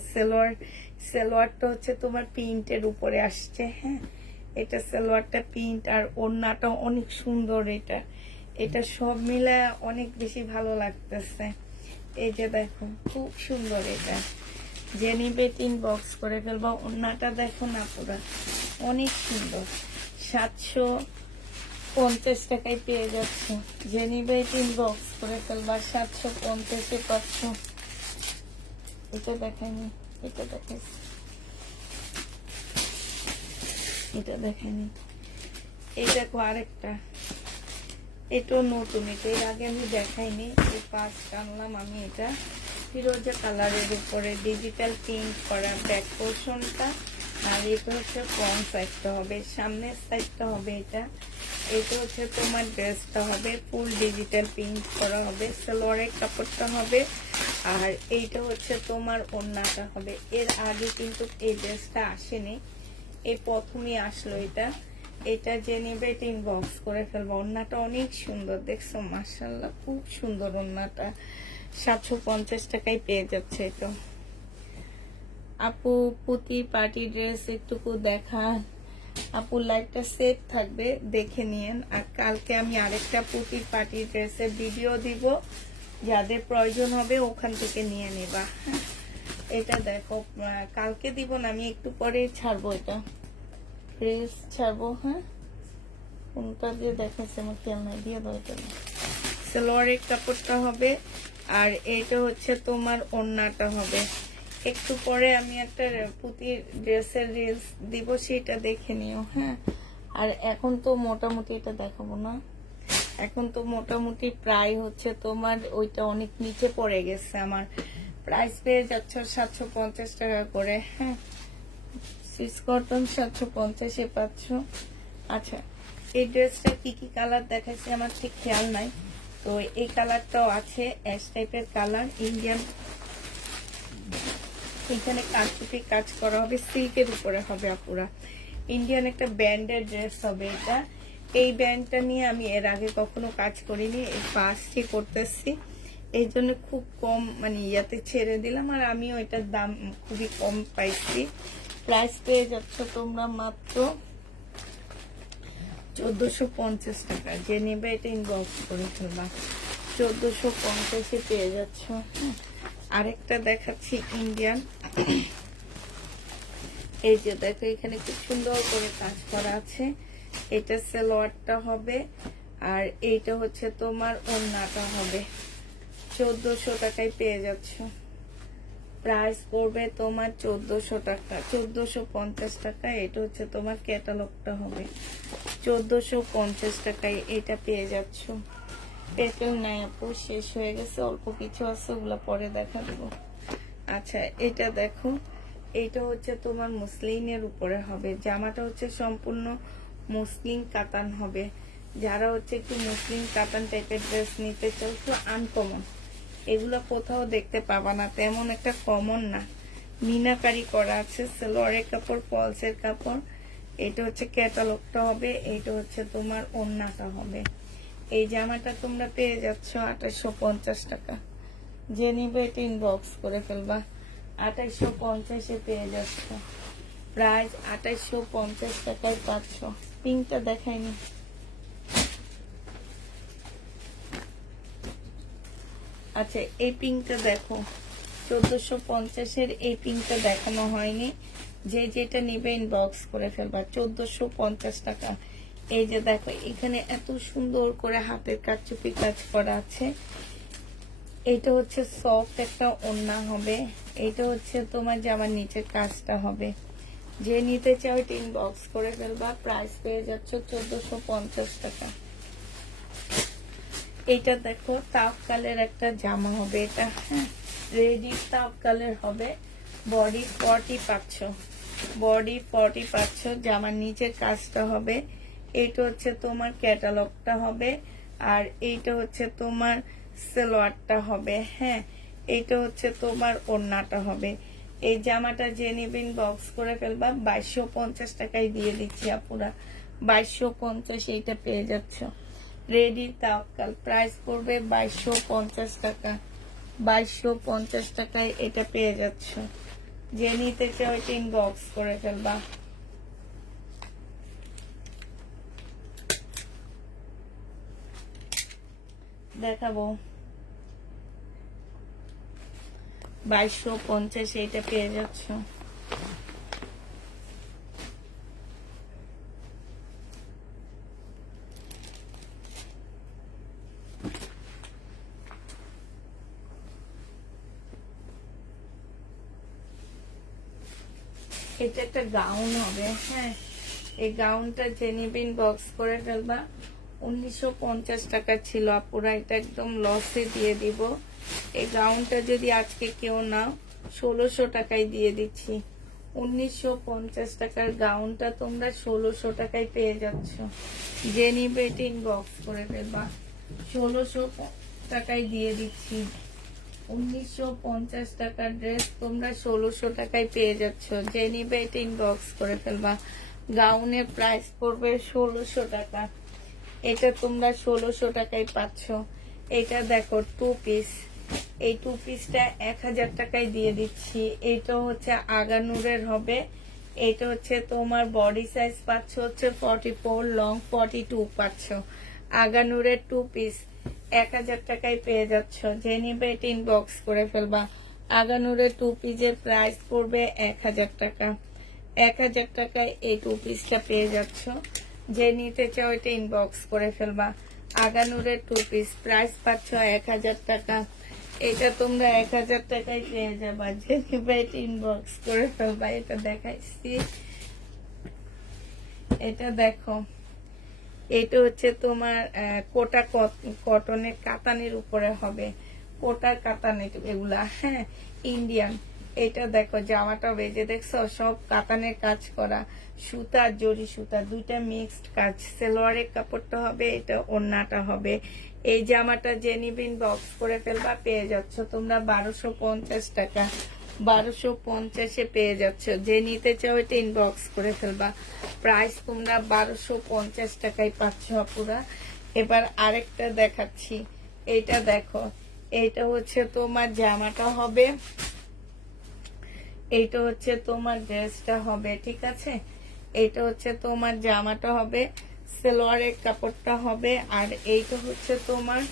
সালোয়ারটা হচ্ছে তোমার প্রিন্টের উপরে আসছে। হ্যাঁ, এটা সালোয়ারটা প্রিন্ট আর ওড়নাটা অনেক সুন্দর। এটা সব মিলে অনেক বেশি ভালো লাগতেছে। এই যে দেখো খুব সুন্দর। এটা যে নিবে ইনবক্স করে ফেলবা। ওড়নাটা দেখো না পুরা অনেক সুন্দর। 750 টাকায় পেয়ে যাচ্ছ। যে নিবে ইনবক্স করে ফেলবা। 750-এ পাচ্ছ। এটা দেখাইনি, এটা দেখাইছি, এটা দেখাইনি। এই দেখো আরেকটা, এটাও নতুন, এটা এর আগে আমি দেখাইনি। এই ফার্স্ট আনলাম আমি। এটা ফিরোজা কালারের উপরে ডিজিটাল প্রিন্ট করা ব্যাক পোর্শনটা, আর এটা হচ্ছে ফ্রন্ট সাইডটা হবে, সামনের সাইডটা হবে এটা। এটা হচ্ছে তোমার ড্রেসটা হবে, ফুল ডিজিটাল প্রিন্ট করা হবে, সালোয়ারের কাপড়টা হবে, আর এইটা হচ্ছে তোমার ওড়নাটা হবে। এর আগে কিন্তু এই ড্রেসটা আসেনি, এই প্রথমই আসলো এটা। এটা যে নেবে এটা ইনবক্স করে ফেলবো। ওড়নাটা অনেক সুন্দর, দেখছো মাশাআল্লাহ খুব সুন্দর ওড়নাটা। 750 টাকায় পেয়ে যাচ্ছে এটা। আপু পুতি পার্টি ড্রেস একটুকু দেখা, আপু লাইভটা সেভ থাকবে, দেখে নিয়েন। আর কালকে আমি আরেকটা পুতির পার্টি ড্রেসের ভিডিও দিব, যাদের প্রয়োজন হবে ওখান থেকে নিয়ে নেবা। এটা দেখো, কালকে দিব না, আমি একটু পরে ছাড়বো, এটা ড্রেস ছাড়বো। হ্যাঁ, কোনটা যে দেখাচ্ছে আমার খেয়াল নাই, দিয়ে দাও। এটা সালোয়ারের কাপড়টা হবে, আর এটা হচ্ছে তোমার ওড়নাটা হবে। একটু পরে আমি একটা পুতির ড্রেসের রিলস দিব, সেটা দেখে নিও। হ্যাঁ, আর এখন তো মোটামুটি এটা দেখাবো না, এখন তো মোটামুটি প্রায় হচ্ছে তোমার ওইটা অনেক নিচে পড়ে গেছে। আমার প্রাইস পেয়ে যাচ্ছে 750 টাকা করে। হ্যাঁ, সুইস কটন 750-এ পাচ্ছ। আচ্ছা, এই ড্রেসটা কি কি কালার দেখাচ্ছে আমার ঠিক খেয়াল নাই, তো এই কালারটাও আছে, অ্যাশ টাইপের কালার, ইন্ডিয়ান। এখানে কাজপুটি কাজ করা হবে, সিল্কের উপরে হবে আপুরা। ইন্ডিয়ান একটা ব্যান্ডের ড্রেস হবে এটা। এই ব্যান্ডটা নিয়ে আমি এর আগে কখনো কাজ করিনি, এই ফার্স্টই করতেছি। এই জন্য খুব কম মানে ইয়াতে ছেড়ে দিলাম, আর আমিও এটার দাম খুবই কম পাইছি। প্রাইস পেয়ে যাচ্ছ তোমরা মাত্র 1450 টাকা। যে নেবে এটা ইনবক্স করে ফেলবা, 1450-এ পেয়ে যাচ্ছ। আরেকটা দেখাচ্ছি ইন্ডিয়ান। এই যে দেখো এখানে খুব সুন্দর করে কাজ করা আছে। এটা সালোয়ারটা হবে, আর এইটা হচ্ছে তোমার ওড়নাটা হবে। 1400 টাকায় পেয়ে যাচ্ছ। প্রাইস পড়বে তোমার 1400 টাকা, 1450 টাকা। এটা হচ্ছে তোমার ক্যাটালগটা হবে 1450 টাকায় এটা পেয়ে যাচ্ছ। পেটেল নাই আপু, শেষ হয়ে গেছে, অল্প কিছু আছে, ওগুলো পরে দেখা দেবো। আচ্ছা এটা দেখো, এইটা হচ্ছে তোমার মুসলিনের উপরে হবে। জামাটা হচ্ছে সম্পূর্ণ মুসলিম কাতান হবে। যারা হচ্ছে একটু মুসলিম কাতান টাইপের ড্রেস নিতে চাও, তো আনকমন, এগুলো কোথাও দেখতে পাবা না, তেমন একটা কমন না। মিনাকারি করা আছে, সালোয়ারের কাপড়, ফলসের কাপড়। এটা হচ্ছে ক্যাটালগটা হবে, এইটা হচ্ছে তোমার ওড়নাটা হবে। এই জামাটা তোমরা পেয়ে যাচ্ছ 2850 টাকা। যে নিবে এটা ইনবক্স করে ফেলবা। 2850-এ পেয়ে যাচ্ছ। প্রাইস 2850 টাকায় পাচ্ছ। পিঙ্কটা দেখাইনি। আচ্ছা এই পিঙ্কটা দেখো, 1450-এর এই পিঙ্কটা দেখানো হয়নি। যে যেটা নিবে ইনবক্স করে ফেলবা। 1450 টাকা। এই যে দেখো এখানে এত সুন্দর করে হাতের কারচুপি কাজ করা আছে। এইটা হচ্ছে সফট একটা ওড়না হবে। এইটা হচ্ছে তোমার জামার নিচের কাজটা হবে। যে নিতে চাও এটা ইনবক্স করে ফেলবা। প্রাইস পেয়ে যাচ্ছ 1450 টাকা। এইটা দেখো তাপ কালের একটা জামা হবে। এটা হ্যাঁ রেডি তাপ কালের হবে। বডি 40 পাচ্ছ, বডি 40 পাচ্ছ। জামার নিচের কাজটা হবে। এইটা হচ্ছে তোমার ক্যাটালগটা হবে, আর এইটা হচ্ছে তোমার সালোয়ারটা হবে। হ্যাঁ এইটা হচ্ছে তোমার ওড়নাটা হবে। এই জামাটা যে নিবেন বক্স করে ফেলবা। 2250 টাকায় দিয়ে দিচ্ছি আপুরা। 2250 এইটা পেয়ে যাচ্ছ। রেডি তাওয়াক্কাল। প্রাইস পড়বে 2250 টাকা। 2250 টাকায় এটা পেয়ে যাচ্ছ। যে নিতে চাও এটা ইনবক্স করে ফেলবা। দেখাবো 2250 এইটা পেয়ে যাচ্ছ। এটা একটা গাউন হবে। হ্যাঁ এই গাউনটা যে নিবেন বক্স করে ফেলবা। 1950 টাকা ছিল আপুরা, এটা একদম লসে দিয়ে দিব। এই গাউনটা যদি আজকে কেউ নাও 1600 টাকায় দিয়ে দিচ্ছি। 1950 টাকার গাউনটা তোমরা 1600 টাকায় পেয়ে যাচ্ছ। যে নিবে এটা ইনবক্স করে ফেলবা। 1600 টাকায় দিয়ে দিচ্ছি। 1950 টাকার ড্রেস তোমরা 1600 টাকায় পেয়ে যাচ্ছ। যে নিবে এটা ইনবক্স করে ফেলবা। গাউনের প্রাইস পড়বে 1600 টাকা। এটা তোমরা 1600 টাকায় পাচ্ছ। এটা দেখো 2 পিস, এই 2 পিসটা 1000 টাকায় দিয়ে দিচ্ছি। এটা হচ্ছে আগানুরের হবে। এটা হচ্ছে তোমার বডি সাইজ পাচ্ছ হচ্ছে 44, লং 42 পাচ্ছ। আগানুরের 2 পিস 1000 টাকায় পেয়ে যাচ্ছ। যে নিবে এটা ইনবক্স করে ফেলবা। আগানুরের 2 পিসের প্রাইস পড়বে 1000 টাকা। 1000 টাকায় এই 2 পিসটা পেয়ে যাচ্ছ। যে নিতে চাও এটা ইনবক্স করে ফেলবা। আগানুরের 2 পিস প্রাইস পাচ্ছ 1000 টাকা। এটা তোমরা 1000 টাকায় পেয়ে যাবা। যে নিবে এটা ইনবক্স করে ফেলবা। এটা দেখাইছি, এটা দেখো। এটা হচ্ছে তোমার কোটা কটনের কাতানের উপরে হবে। কোটার কাতান এগুলা, হ্যাঁ ইন্ডিয়ান। এটা দেখো জামাটা বেজে দেখছো, সব কাতানের কাজ করা, সুতা জরি সুতা দুইটা মিক্সড কাজ। সালোয়ারের কাপড়টা হবে, এটা ওড়নাটা হবে। এই জামাটা যে নিবেন বক্স করে ফেলবা। পেয়ে যাচ্ছ তোমরা 1250 টাকা। 1250-এ পেয়ে যাচ্ছ। যে নিতে চাও এটা ইনবক্স করে ফেলবা। প্রাইস তোমরা 1250 টাকায় পাচ্ছ আপুরা। এবার আরেকটা দেখাচ্ছি। এইটা দেখো, এইটা হচ্ছে তোমার জামাটা হবে, এইটা হচ্ছে তোমার ড্রেসটা হবে, ঠিক আছে। এইটা হচ্ছে তোমার জামাটা হবে, সালোয়ারের কাপড়টা হবে, আর এইটা হচ্ছে তোমার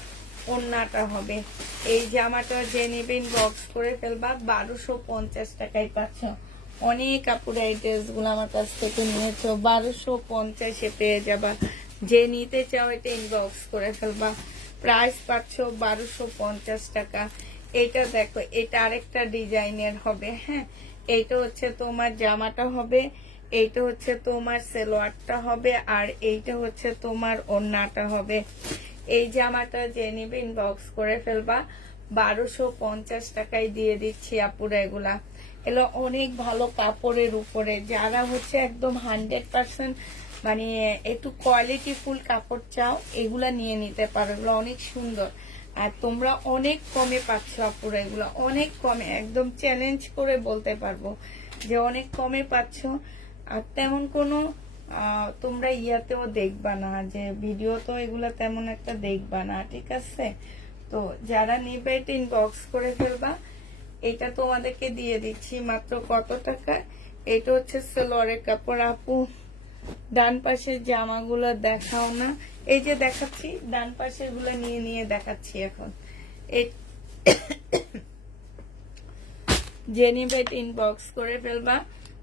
ওড়নাটা হবে। এই জামাটা যে নেবেন বক্স করে ফেলবা, 1250 টাকায় পাচ্ছ। অনেক কাপড় এই ড্রেসগুলো আমার কাছ থেকে নিয়েছো, 1250-এ পেয়ে যাবা। যে নিতে চাও এটা ইনবক্স করে ফেলবা, প্রাইস পাচ্ছ 1250 টাকা। এটা দেখো, এটা আরেকটা ডিজাইনের হবে, হ্যাঁ। এইটা হচ্ছে তোমার জামাটা হবে, এইটা হচ্ছে তোমার সালোয়ারটা হবে, আর এইটা হচ্ছে তোমার ওড়নাটা হবে। এই জামাটা যে নিবে ইনবক্স করে ফেলবা, 1250 টাকায় দিয়ে দিচ্ছি আপুরা। এগুলা এগুলো অনেক ভালো কাপড়ের উপরে, যারা হচ্ছে একদম 100% মানে একটু কোয়ালিটি ফুল কাপড় চাও, এগুলা নিয়ে নিতে পারো। এগুলো অনেক সুন্দর, আর তোমরা অনেক কমে পাচ্ছ আপুরা। এগুলো অনেক কমে, একদম চ্যালেঞ্জ করে বলতে পারবো যে অনেক কমে পাচ্ছ। আর তেমন কোনো তোমরা ইয়াতেও দেখবা না, যে ভিডিও তো এগুলা তেমন একটা দেখবা না, ঠিক আছে। তো যারা নিবে এটা ইনবক্স করে ফেলবা। এটা তোমাদেরকে দিয়ে দিচ্ছি মাত্র কত টাকা। এটা হচ্ছে সালোয়ারের কাপড়। আপু ডান পাশের জামাগুলো দেখাও না, এই যে দেখাচ্ছি, ডান পাশের গুলো নিয়ে নিয়ে দেখাচ্ছি এখন। যে নিবে এটা ইনবক্স করে ফেলবা,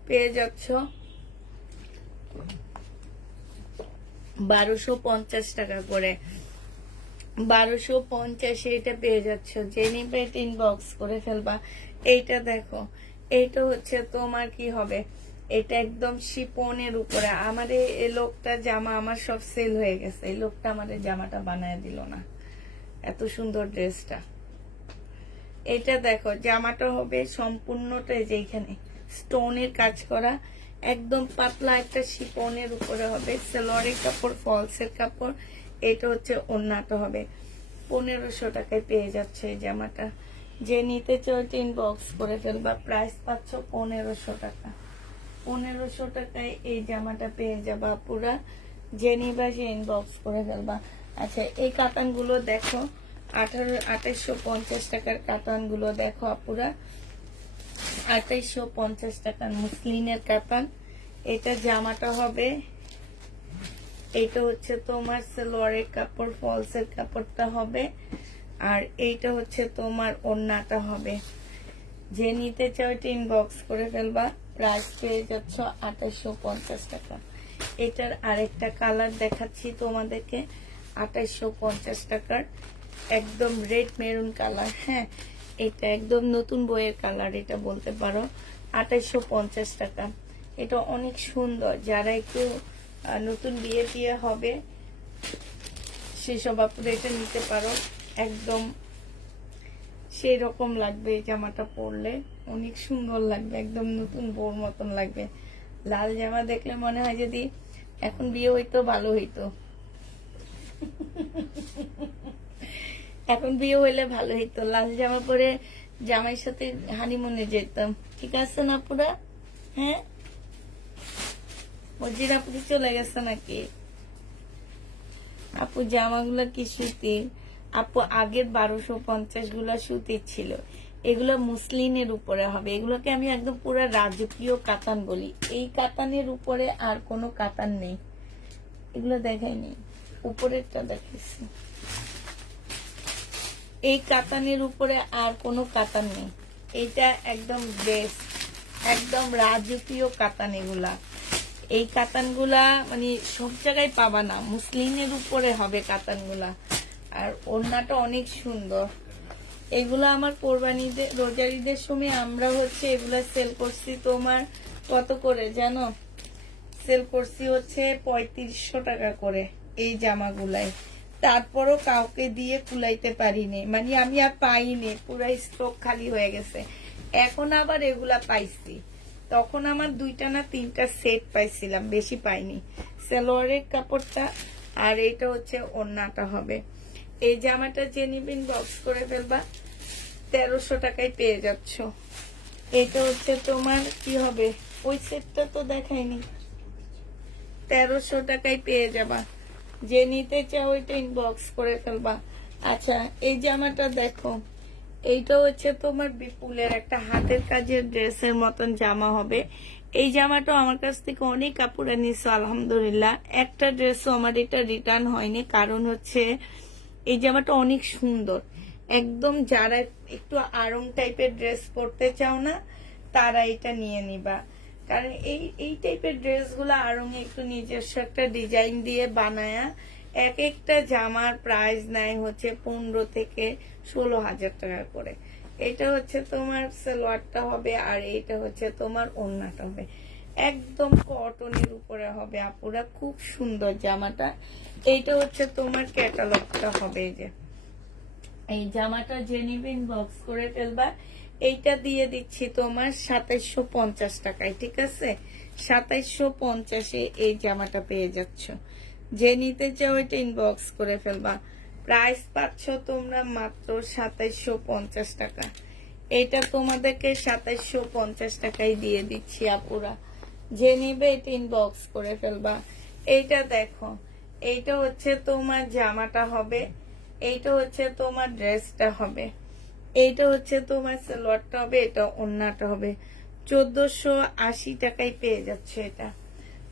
পেয়ে যাচ্ছ 1250 টাকা করে। 1250-এ এটা পেয়ে যাচ্ছ। যে নিবে এটা ইনবক্স করে ফেলবা। এইটা দেখো, এইটা হচ্ছে তোমার কি হবে, এটা একদম শিপনের উপরে। আমার এই লোকটা জামা আমার সব সেল হয়ে গেছে, এই লোকটা আমাদের জামাটা বানায় দিল না, এত সুন্দর ড্রেসটা। এটা দেখো, জামাটা হবে সম্পূর্ণটা যেখানে স্টোনের কাজ করা, একদম পাতলা একটা শিপনের উপরে হবে। সালোয়ারের কাপড়, ফলসের কাপড়। এটা হচ্ছে ওড়নাটা হবে। 1500 টাকায় পেয়ে যাচ্ছে এই জামাটা। যে নিতে চাও ইনবক্স করে ফেলবা, প্রাইস পাচ্ছ 1500 টাকা। 1500 টাকায় এই জামাটা পেয়ে যাবা পুরা। যে নিবা সে ইনবক্স করে ফেলবা। আচ্ছা, এই কাতানগুলো দেখো, 2850 টাকার কাতানগুলো দেখো আপুরা, 2850 টাকার মুসলিনের কাতান। এটা জামাটা হবে, এইটা হচ্ছে তোমার সালোয়ারের কাপড়, ফলসের কাপড়টা হবে, আর এইটা হচ্ছে তোমার ওড়নাটা হবে। যে নিতে চাও এটা ইনবক্স করে ফেলবা, প্রাইস পেয়ে যাচ্ছ 2850 টাকা। এটার আরেকটা কালার দেখাচ্ছি তোমাদেরকে, 2850 টাকার, একদম রেড মেরুন কালার, হ্যাঁ। এটা একদম নতুন বইয়ের কালার, এটা বলতে পারো। 2850 টাকা। এটা অনেক সুন্দর, যারা একটু নতুন বিয়ে টিয়ে হবে সেসব আপুরা এটা নিতে পারো। একদম সেই রকম লাগবে এই জামাটা পরলে, অনেক সুন্দর লাগবে, একদম নতুন বউর মতন লাগবে। লাল জামা দেখলে মনে হয় যদি এখন বিয়ে হইতো ভালো হইতো। এখন বিয়ে হইলে ভালো হইতো, লাল জামা পরে জামাইয়ের সাথে হানিমুনে যেতাম, ঠিক আছে না পুরা? হ্যাঁ, মসজিদ আপু কি চলে গেছে নাকি? আপু জামাগুলা কি সুতির? আপু আগের 1250 গুলা সুতির ছিল, এগুলো মুসলিনের উপরে হবে। এগুলোকে আমি একদম পুরো রাজকীয় কাতান বলি। এই কাতানের উপরে আর কোনো কাতান নেই। এগুলো দেখাইনি, উপরেরটা দেখেছি। এই কাতানের উপরে আর কোনো কাতান নেই। এটা একদম বেস্ট, একদম রাজকীয় কাতান এগুলা। এই কাতানগুলা মানে সব জায়গায় পাবা না, মুসলিনের উপরে হবে কাতানগুলা। আর ওড়নাটা অনেক সুন্দর। এগুলো আমার কোরবানিদের, রোজার ঈদের সময় আমরা হচ্ছে এগুলা সেল করছি তোমার কত করে জানো? সেল করছি হচ্ছে 3500 টাকা করে এই জামাগুলাই। তারপরও কাউকে দিয়ে কুলাইতে পারিনি, মানে আমি আর পাইনি, পুরো স্টক খালি হয়ে গেছে। এখন আবার এগুলা পাইছি, তখন আমার 2টা না 3টা সেট পাইছিলাম, বেশি পাইনি। সালোয়ারের কাপড়টা, আর এইটা হচ্ছে ওড়নাটা হবে। এই জামাটা যে নিবেন বক্স করে ফেলবা, 1300 টাকায় পেয়ে যাচ্ছ। এটা হচ্ছে তোমার কি হবে, ওই সেটটা তো দেখাইনি, 1300 টাকায় পেয়ে যাবা। যে নিতে চাও ওইটা ইনবক্স করে ফেলবা। আচ্ছা, এই জামাটা দেখো, এইটা হচ্ছে তোমার বিপুলের একটা হাতের কাজের ড্রেসের মতন জামা হবে। এই জামাটা আমার কাছ থেকে অনেক কাপড় নিচ্ছে আলহামদুলিল্লাহ। একটা ড্রেসও আমার এটা রিটার্ন হয়নি, কারণ হচ্ছে এই জামাটা অনেক সুন্দর। একদম যারা একটু আরং টাইপের ড্রেস পরতে চাও না, তারা এটা নিয়ে নিবা। কারণ এই টাইপের ড্রেসগুলো আরং একটু নিজস্ব একটা ডিজাইন দিয়ে বানায়া এক একটা জামার প্রাইস নেয় হচ্ছে 15 থেকে 16,000 টাকা করে। এটা হচ্ছে তোমার সালোয়ারটা হবে, আর এইটা হচ্ছে তোমার ওড়নাটা হবে। একদম কটনের উপরে হবে আপুরা, খুব সুন্দর জামাটা। এইটা হচ্ছে তোমার ক্যাটালগটা হবে। এই যে এই জামাটা যে নিবেন বক্স করে ফেলবা। এইটা দিয়ে দিচ্ছি তোমার 2750 টাকায়, ঠিক আছে? 2750-এ এই জামাটা পেয়ে যাচ্ছ। যে নিতে চাও এটা ইনবক্স করে ফেলবা। প্রাইস পাচ্ছ তোমরা মাত্র 2750 টাকা। এটা তোমাদেরকে 2750 টাকায় দিয়ে দিচ্ছি আপুরা। যে নিবে এটা ইনবক্স করে ফেলবা। এইটা দেখো, এইটা হচ্ছে তোমার জামাটা হবে, এইটা হচ্ছে তোমার ড্রেসটা হবে, এইটা হচ্ছে তোমার সালোয়ারটা হবে, এটা ওড়নাটা হবে। 1480 টাকায় পেয়ে যাচ্ছে এটা।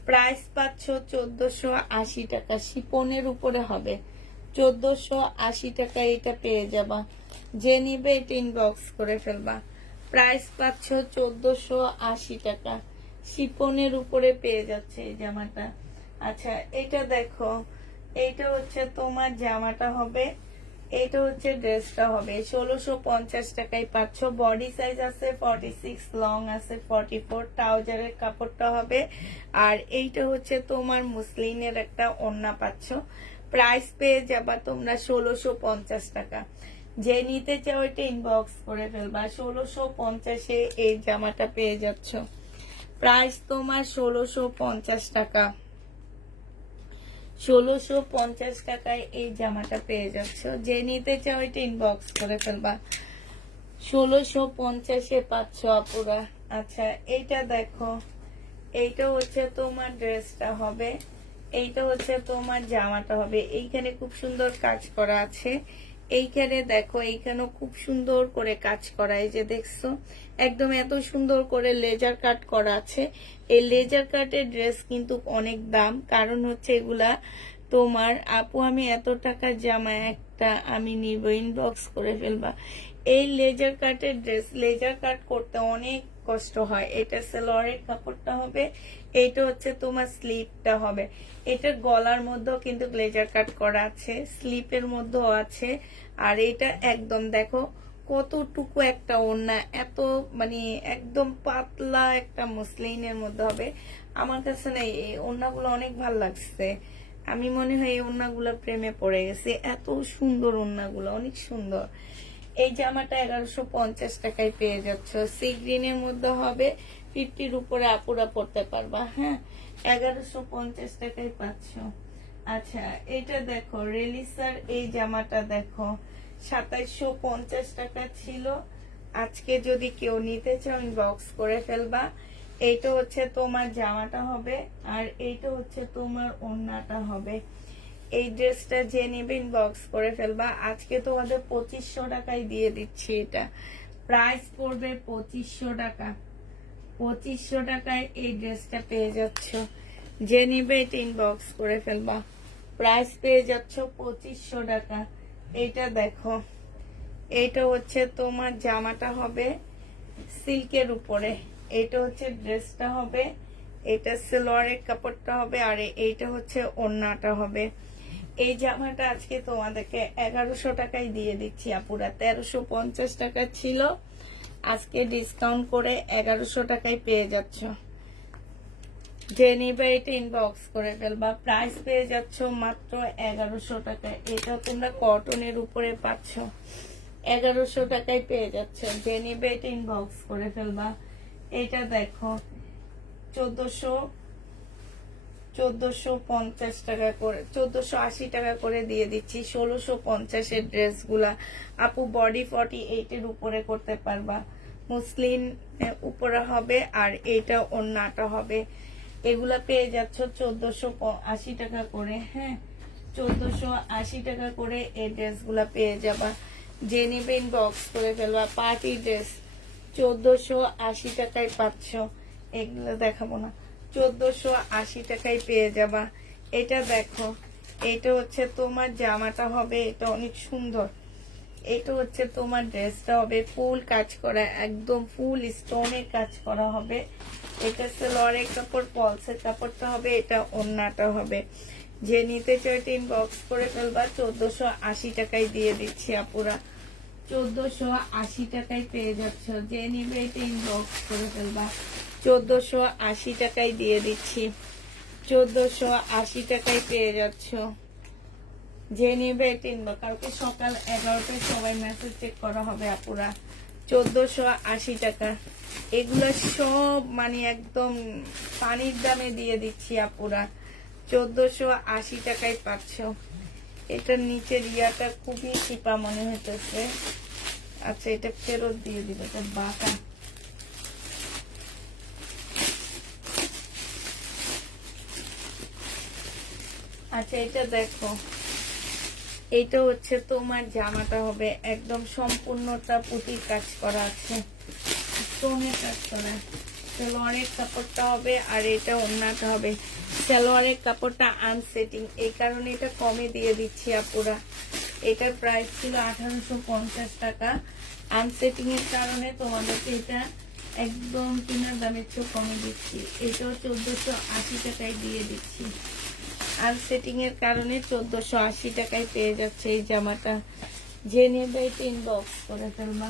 প্রাইস পাচ্ছ 1480 টাকা, শিপনের উপরে হবে। 1480 টাকায় এটা পেয়ে যাবা। যে নিবে এটা ইনবক্স করে ফেলবা। প্রাইস পাচ্ছ 1480 টাকা, শিপনের উপরে পেয়ে যাচ্ছে এই জামাটা। আচ্ছা, এটা দেখো, এইটা হচ্ছে তোমার জামাটা হবে, এটা হচ্ছে ড্রেসটা হবে। 1650 টাকায় পাচ্ছ। বডি সাইজ আছে 46, লং আছে 44, ট্রাউজারের কাপড়টা হবে। আর এইটা হচ্ছে তোমার মুসলিনের একটা ওড়না পাচ্ছ। প্রাইস পেয়ে যাবা তোমরা 1650 টাকা। যে নিতে চাও এটা ইনবক্স করে ফেলবা। 1650-এ এই জামাটা পেয়ে যাচ্ছ। প্রাইস তোমার 1650 টাকা। 1650 টাকায় এই জামাটা পেয়ে যাচ্ছ। যে নিতে চাও এটা ইনবক্স করে ফেলবা। 1650-এ পাচ্ছ আপুরা। আচ্ছা, এইটা দেখো, এইটা হচ্ছে তোমার ড্রেসটা হবে, এইটা হচ্ছে তোমার জামাটা হবে। এইখানে খুব সুন্দর কাজ করা আছে। এইখানে দেখো, এইখানেও খুব সুন্দর করে কাজ করা, এই যে দেখছো, একদম এত সুন্দর করে লেজার কাট করা আছে। এই লেজার কাটের ড্রেস কিন্তু অনেক দাম, কারণ হচ্ছে এগুলা তোমার আপু আমি এত টাকার জামা একটা আমি নিব, ইনবক্স করে ফেলবা। এই লেজার কাটের ড্রেস, লেজার কাট করতে অনেক কষ্ট হয়। এটা সালোয়ারের কাপড়টা হবে, এইটা হচ্ছে তোমার স্লিপটা হবে। এটার গলার মধ্যেও কিন্তু লেজার কাট করা আছে, স্লিপের মধ্যেও আছে। আর এটা একদম দেখো কতটুকু একটা ওড়না, এত মানে একদম পাতলা একটা মসলিনের মধ্যে হবে। আমার কাছে না এই ওড়নাগুলো অনেক ভালো লাগছে। আমি মনে হয় এই ওড়নাগুলোর প্রেমে পড়ে গেছে, এত সুন্দর ওড়নাগুলো, অনেক সুন্দর। এই জামাটা 1150 টাকায় পেয়ে যাচ্ছ। সি গ্রিনের মধ্যে হবে, 50-র উপরে আপুরা পড়তে পারবা। হ্যাঁ, 1150 টাকায় পাচ্ছ। আচ্ছা, এটা দেখো, রেলিসার এই জামাটা দেখো, 2750 টাকা ছিল। আজকে যদি কেউ নিতে চাও ইনবক্স করে ফেলবা। এইটা হচ্ছে তোমার জামাটা হবে, আর এইটা হচ্ছে তোমার ওড়নাটা হবে। এই ড্রেসটা যে নেবে ইনবক্স করে ফেলবা। আজকে তোমাদের 2500 টাকায় দিয়ে দিচ্ছি। এটা প্রাইস পড়বে 2500 টাকা। 2500 টাকায় এই ড্রেসটা পেয়ে যাচ্ছ। যে নিবে এটা ইনবক্স করে ফেলবা। প্রাইস পেয়ে যাচ্ছ 2500 টাকা। এইটা দেখো, এইটা হচ্ছে তোমার জামাটা হবে সিল্কের উপরে, এইটা হচ্ছে ড্রেসটা হবে, এটা সালোয়ারের কাপড়টা হবে, আর এইটা হচ্ছে ওড়নাটা হবে। এই জামাটা আজকে তোমাদেরকে 1100 টাকায় দিয়ে দিচ্ছি আপুরা। 1350 টাকা ছিল, আজকে ডিসকাউন্ট করে 1100 টাকায় পেয়ে যাচ্ছ। যে নিবে এটা ইনবক্স করে ফেলবা। প্রাইস পেয়ে যাচ্ছ মাত্র 1100 টাকায়। এটা তোমরা কটনের উপরে পাচ্ছ, 1100 টাকায় পেয়ে যাচ্ছ। যে নিবে এটা ইনবক্স করে ফেলবা। এটা দেখো, 1450 টাকা করে, 1480 টাকা করে দিয়ে দিচ্ছি। 1650-এর ড্রেসগুলা আপু বডি 48-এর উপরে করতে পারবা। মুসলিম উপরে হবে, আর এইটা ওড়নাটা হবে। এগুলা পেয়ে যাচ্ছ 1480 টাকা করে। হ্যাঁ, 1480 টাকা করে এই ড্রেসগুলা পেয়ে যাবা। যে নিবে ইনবক্স করে ফেলবা। পার্টি ড্রেস 1480 টাকায় পাচ্ছ। এগুলো দেখাবো না, 1480 টাকায় পেয়ে যাবা। এটা দেখো, এটা হচ্ছে তোমার জামাটা হবে, এটা অনেক সুন্দর। এটা হচ্ছে তোমার ড্রেসটা হবে ফুল কাজ করা, একদম ফুল স্টোনের কাজ করা হবে। এটা সালোয়ারের কাপড়, পলসের কাপড়টা হবে, এটা ওড়নাটা হবে। যে নিতে চাই ইনবক্স করে ফেলবা। 1480 টাকায় দিয়ে দিচ্ছি আপুরা, 1480 টাকায় পেয়ে যাচ্ছ। যে নিবে এটা ইনবক্স করে ফেলবা। 1480 টাকায় দিয়ে দিচ্ছি, 1480 টাকায় পেয়ে যাচ্ছ। যে নিবে এটা ইনবক্স, কালকে সকাল 11টায় সবাই মেসেজ চেক করা হবে আপুরা। 1480 টাকা। এগুলো সব মানে একদম পানির দামে দিয়ে দিচ্ছি আপুরা, 1480 টাকায় পাচ্ছ। এটার নিচের ইয়াটা খুবই চিপা মনে হইতেছে। আচ্ছা, এটা ফেরত দিয়ে দিবে, এটা বাঁকা। আচ্ছা, এটা দেখো, এইটা হচ্ছে তোমার জামাটা হবে একদম সম্পূর্ণটা পুঁতির কাজ করা আছে, স্টোনের কাজ করা। সালোয়ারের কাপড়টা হবে আর এটা ওড়নাটা হবে। সালোয়ারের কাপড়টা আনসেটিং, এই কারণে এটা কমে দিয়ে দিচ্ছি আপুরা। এটার প্রাইস ছিল 1850 টাকা। আনসেটিং এর কারণে তোমাদেরকে এটা একদম কেনার দামের চেয়ে কমে দিচ্ছি। এটাও 1480 টাকায় দিয়ে দিচ্ছি। আনসেটিং এর কারণে 1480 টাকায় পেয়ে যাচ্ছে এই জামাটা। যে নেবে এটা ইনবক্স করে ফেলবা।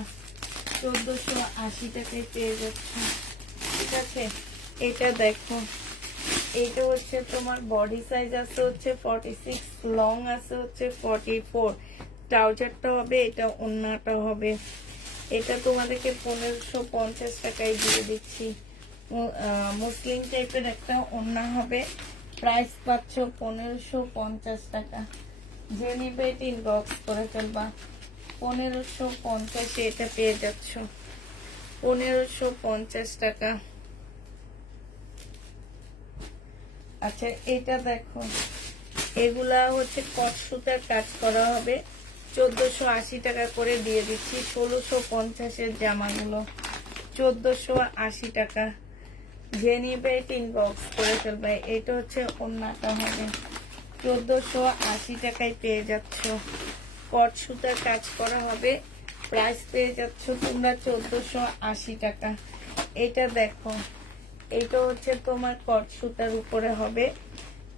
1480 টাকায় পেয়ে যাচ্ছে, ঠিক আছে। এটা দেখো, এটা হচ্ছে তোমার বডি সাইজ আছে হচ্ছে 46, লং আছে হচ্ছে 44। ট্রাউজারটা হবে, এটা ওড়নাটা হবে। এটা তোমাদেরকে 1550 টাকায় দিয়ে দিচ্ছি। মুসলিম টাইপের একটা ওড়না হবে, প্রাইস পাচ্ছ 1550 টাকা। যে নিবে এটা ইনবক্স করে ফেলবা। 1550 এটা পেয়ে যাচ্ছ, 1550 টাকা। আচ্ছা, এটা দেখো, এগুলা হচ্ছে কট সুতার কাজ করা হবে, 1480 টাকা করে দিয়ে দিচ্ছি। 1650-এর জামাগুলো 1480 টাকা। যে নিবে এটা ইনবক্স করে ফেলবে। এটা হচ্ছে ওড়নাটা হবে, 1480 টাকায় পেয়ে যাচ্ছ। কট সুতার কাজ করা হবে, প্রাইস পেয়ে যাচ্ছ তোমরা 1480 টাকা। এটা দেখো, এটা হচ্ছে তোমার কট সুতার উপরে হবে,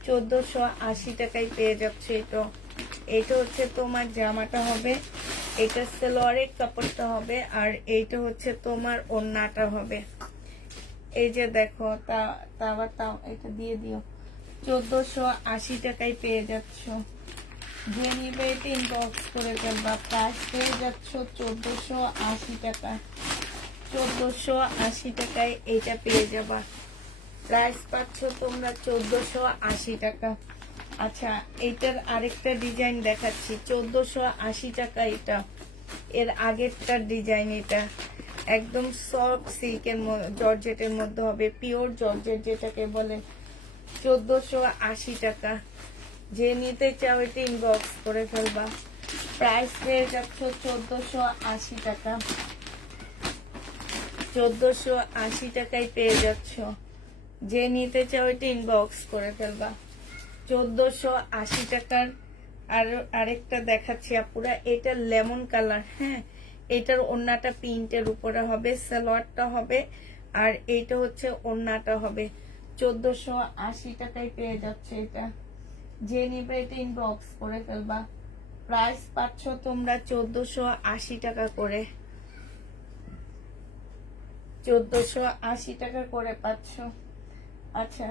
1480 টাকায় পেয়ে যাচ্ছে। এটা হচ্ছে তোমার জামাটা হবে, এটা সালোয়ারের কাপড়টা হবে, আর এইটা হচ্ছে তোমার ওড়নাটা হবে। এই যে দেখো, তাও এটা দিয়ে দিও, 1480 টাকায় পেয়ে যাচ্ছ। যে নিবে এটা ইনবক্স করে ফেলবা। প্রাইস পেয়ে যাচ্ছ 1480 টাকা। 1480 টাকায় এটা পেয়ে যাবা। প্রাইস পাচ্ছ তোমরা 1480 টাকা। আচ্ছা, এটার আরেকটা ডিজাইন দেখাচ্ছি, 1480 টাকা। এটা এর আগেরটার ডিজাইন, এটা একদম সফট সিল্কের জর্জেটের মধ্যে হবে, পিওর জর্জেট যেটাকে বলে, 1480 টাকা। যে নিতে চাও এটা ইনবক্স করে ফেলবা। প্রাইস পেয়ে যাচ্ছ 1480 টাকা। 1480 টাকায় পেয়ে যাচ্ছ। যে নিতে চাও এটা ইনবক্স করে ফেলবা। 1480 টাকার আর আরেকটা দেখাচ্ছি আপুরা, এটা লেমন কালার। হ্যাঁ, এটার ওড়নাটা প্রিন্টের উপরে হবে, সালোয়ারটা হবে, আর এইটা হচ্ছে ওড়নাটা হবে। 1480 টাকায় পেয়ে যাচ্ছে এটা। যে নিবে এটা ইনবক্স করে ফেলবা। প্রাইস পাচ্ছ তোমরা 1480 টাকা করে, 1480 টাকা করে পাচ্ছ। আচ্ছা,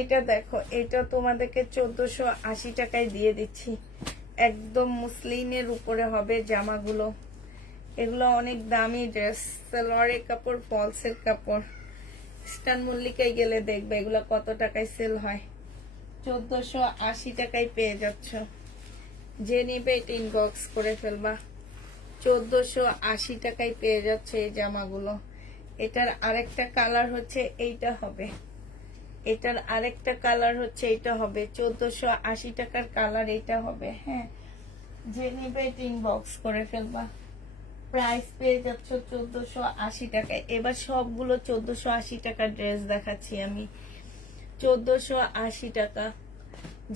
এটা দেখো, এটা তোমাদেরকে 1480 টাকায় দিয়ে দিচ্ছি। একদম মুসলিনের উপরে হবে জামাগুলো। এগুলো অনেক দামি ড্রেস, সালোয়ারের কাপড়, ফলসের কাপড়। স্টান মল্লিকায় গেলে দেখবে এগুলো কত টাকায় সেল হয়। 1480 টাকায় পেয়ে যাচ্ছ। যে নিবে এটা ইনবক্স করে ফেলবা। 1480 টাকায় পেয়ে যাচ্ছে এই জামাগুলো। এটার আরেকটা কালার হচ্ছে এইটা হবে, এটার আরেকটা কালার হচ্ছে, এটা হবে 1480 টাকার কালার, এটা হবে। হ্যাঁ, যে নিবে ইনবক্স করে ফেলবা। প্রাইস পেয়ে যাচ্ছ 1480 টাকায়। এবার সবগুলো 1480 টাকার ড্রেস দেখাচ্ছি আমি। 1480 টাকা,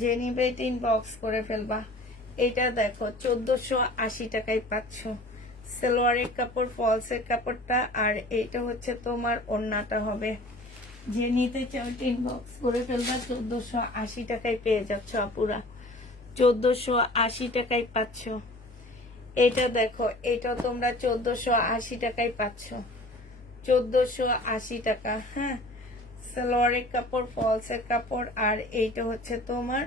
যে নিবে ইনবক্স করে ফেলবা। এটা দেখো 1480 টাকায় পাচ্ছ। সালোয়ারের কাপড়, ফলসের কাপড়টা, আর এইটা হচ্ছে তোমার ওড়নাটা হবে। যে নিতে চাও ইনবক্স করে ফেলবা। 1480 টাকায় পেয়ে যাচ্ছ আপুরা, 1480 টাকায় পাচ্ছ। এটা দেখো, এটা তোমরা 1480 টাকায় পাচ্ছ, 1480 টাকা। হ্যাঁ, সালোয়ারের কাপড়, ফলসের কাপড়, আর এইটা হচ্ছে তোমার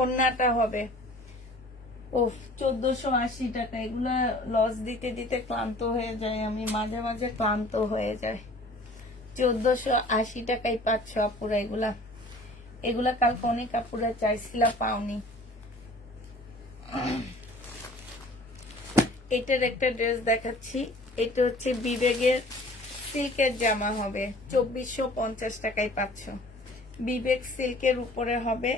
ওড়নাটা হবে। ও 1480 টাকা। এগুলা লস দিতে দিতে ক্লান্ত হয়ে যায় আমি, মাঝে মাঝে ক্লান্ত হয়ে যায়। 1480 টাকায় পাচ্ছ আপুরা এগুলা। এগুলা কালকে অনেক আপুরা চাইছিলা, পাওনি। এটার একটা ড্রেস দেখাচ্ছি। এটা হচ্ছে বিবেকের সিল্কের জামা হবে, 2450 টাকায় পাচ্ছ। বিবেক সিল্কের উপরে হবে,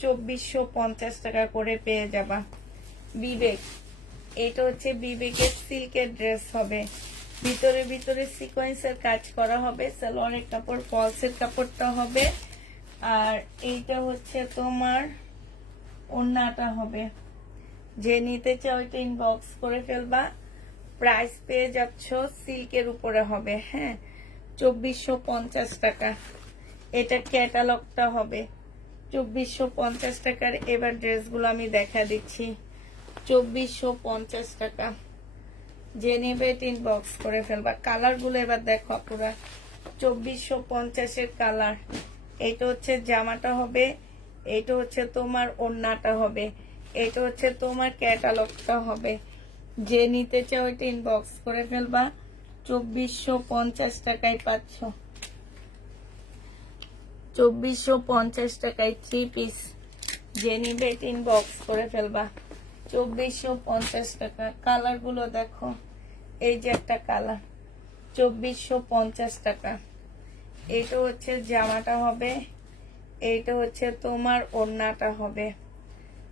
2450 টাকা করে পেয়ে যাবা। বিবেক, এটা হচ্ছে বিবেকের সিল্কের ড্রেস হবে, ভিতরে ভিতরে সিকোয়েন্সের কাজ করা হবে। সালোয়ারের কাপড়, ফলসের কাপড়টা হবে, আর এইটা হচ্ছে তোমার ওড়নাটা হবে। যে নিতে চাও এটা ইনবক্স করে ফেলবা। প্রাইস পেয়ে যাচ্ছ, সিল্কের উপরে হবে। হ্যাঁ, 2450 টাকা। এটা ক্যাটালগটা হবে 2450 টাকার। এবার ড্রেসগুলো আমি দেখা দিচ্ছি। 2450 টাকা, যে নেবে ইনবক্স করে ফেলবা। কালারগুলো এবার দেখো পুরা, 2450-এর কালার। এটা হচ্ছে জামাটা হবে, এটা হচ্ছে তোমার ওড়নাটা হবে, এটা হচ্ছে তোমার ক্যাটালগটা হবে। যে নিতে চাও এটা ইনবক্স করে ফেলবা। 2450 টাকায় পাচ্ছ, 2450 টাকায় 3 পিস। যে নিবে ইনবক্স করে ফেলবা। 2450 টাকা। কালার গুলো দেখো, এই যে একটা কালার, 2450 টাকা। এটা হচ্ছে জামাটা হবে, এইটা হচ্ছে তোমার ওড়নাটা হবে।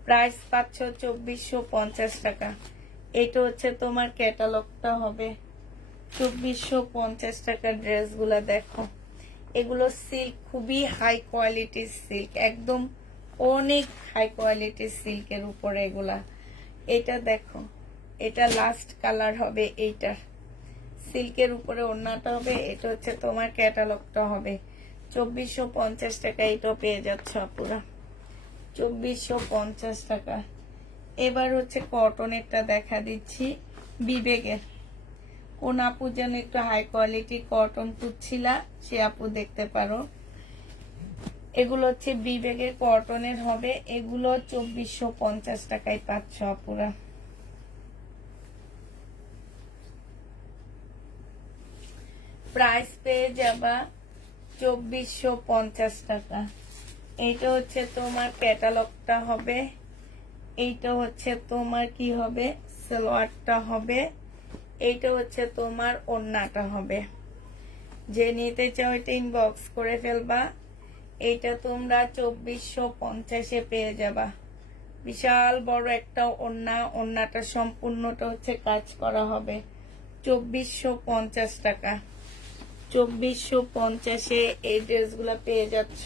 প্রাইস পাচ্ছ 2450 টাকা। এটা হচ্ছে তোমার ক্যাটালগটা হবে, 2450 টাকার ড্রেসগুলো দেখো। এগুলো সিল্ক, খুবই হাই কোয়ালিটির সিল্ক, একদম অনেক হাই কোয়ালিটির সিল্কের উপরে এগুলা। এটা দেখো, এটা লাস্ট কালার হবে, এইটার সিল্কের উপরে ওড়নাটা হবে। এটা হচ্ছে তোমার ক্যাটালগটা হবে, 2450 টাকা। এটাও পেয়ে যাচ্ছ আপুরা, 2450 টাকা। এবার হচ্ছে কটনেরটা দেখা দিচ্ছি, বিবেকের। কোন আপু যেন একটু হাই কোয়ালিটি কটন খুঁজছিলা, সে আপু দেখতে পারো। এগুলো হচ্ছে বিবেকের কটনের হবে, এগুলো 2450 টাকায় পাচ্ছ আপুরা। প্রাইস পেয়ে যাবা 2450 টাকা। এইটা হচ্ছে তোমার ক্যাটালগটা হবে, এইটা হচ্ছে তোমার কি হবে, সালোয়ারটা হবে, এইটা হচ্ছে তোমার ওড়নাটা হবে। যে নিতে চাও এটা ইনবক্স করে ফেলবা। এইটা তোমরা 2450-এ পেয়ে যাবা। বিশাল বড় একটা ওড়না, ওড়নাটা সম্পূর্ণটা হচ্ছে কাজ করা হবে, 2450 টাকা। 2450-এ এই ড্রেসগুলা পেয়ে যাচ্ছ।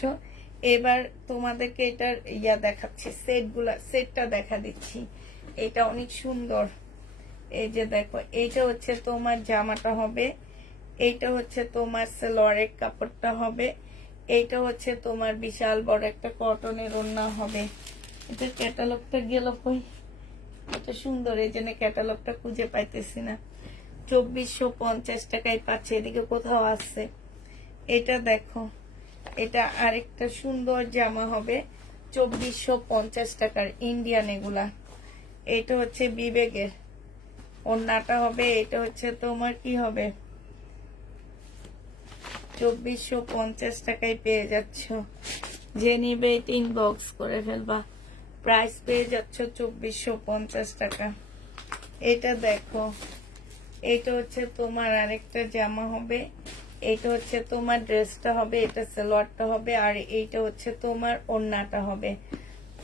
এবার তোমাদেরকে এটার দেখাচ্ছি, সেটটা দেখা দিচ্ছি। এটা অনেক সুন্দর। এই যে দেখো, এইটা হচ্ছে তোমার জামাটা হবে, এইটা হচ্ছে তোমার সালোয়ারের কাপড়টা হবে, এইটা হচ্ছে তোমার বিশাল বড় একটা কটনের ওড়না হবে। এটা ক্যাটালগটা গেল কই, এটা সুন্দর, এই জন্য ক্যাটালগটা খুঁজে পাইতেছি না। 2450 টাকায় পাচ্ছে, এদিকে কোথাও আছে। এটা দেখো, এটা আরেকটা সুন্দর জামা হবে, 2450 টাকার, ইন্ডিয়ান এগুলা। এটা হচ্ছে বিবেকের ওড়নাটা হবে, এটা হচ্ছে তোমার কি হবে, 2450 টাকায় পেয়ে যাচ্ছ। যে নিবে এটা ইনবক্স করে ফেলবা। প্রাইস পেয়ে যাচ্ছ 2450 টাকা। এটা দেখো, এটা হচ্ছে তোমার আরেকটা জামা হবে, এইটা হচ্ছে তোমার ড্রেসটা হবে, এটা সালোয়ারটা হবে, আর এইটা হচ্ছে তোমার ওড়নাটা হবে।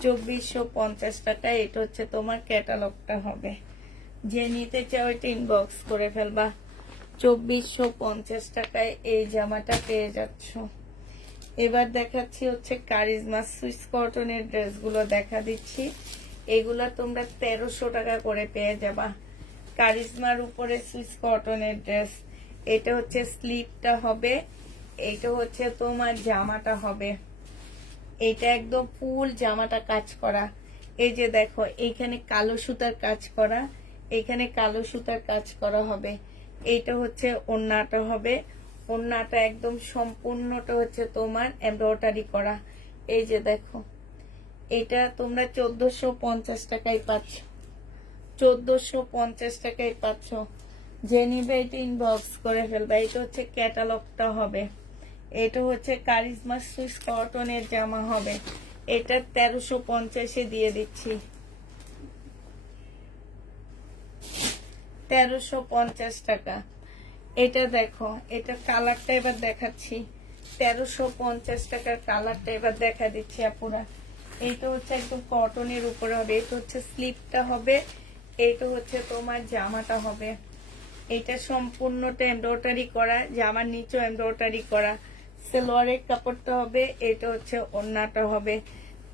2450 টাকা। এটা হচ্ছে তোমার ক্যাটালগটা হবে। যে নিতে চাও এটা ইনবক্স করে ফেলবা। 2450 টাকায় এই জামাটা পেয়ে যাচ্ছ। এবার দেখাচ্ছি হচ্ছে কারিজমা সুইস কটনের ড্রেসগুলো দেখা দিচ্ছি। এগুলা তোমরা 1300 টাকা করে পেয়ে যাবা। কারিজমার উপরে সুইস কটনের ড্রেস। এটা হচ্ছে স্লিপটা হবে, এটা হচ্ছে তোমার জামাটা হবে। এটা একদম ফুল জামাটা কাজ করা। এই যে দেখো এইখানে কালো সুতার কাজ করা, এইখানে কালো সুতার কাজ করা হবে। এইটা হচ্ছে ওড়নাটা হবে। ওড়নাটা একদম সম্পূর্ণটা হচ্ছে তোমার এমব্রয়ডারি করা। এই যে দেখো এটা তোমরা 1450 টাকায় পাচ্ছ। 1450 টাকায় পাচ্ছ। যে নিবে এটা ইনবক্স করে ফেলবা। এটা হচ্ছে ক্যাটালগটা হবে। এটা হচ্ছে কারিজমা সুইস কটনের জামা হবে। এটা 1350-এ দিয়ে দিচ্ছি। 1350 টাকা। এটা দেখো, এটা কালারটা এবার দেখাচ্ছি। 1350 টাকার কালারটা এবার দেখা দিচ্ছি আপুরা। এইটা হচ্ছে একদম কটনের উপরে হবে। এটা হচ্ছে স্লিপটা হবে, এইটা হচ্ছে তোমার জামাটা হবে। এটা সম্পূর্ণটা এমব্রয়ডারি করা, জামার নিচেও এমব্রয়ডারি করা। সালোয়ারের কাপড়টা হবে, এটা হচ্ছে ওড়নাটা হবে।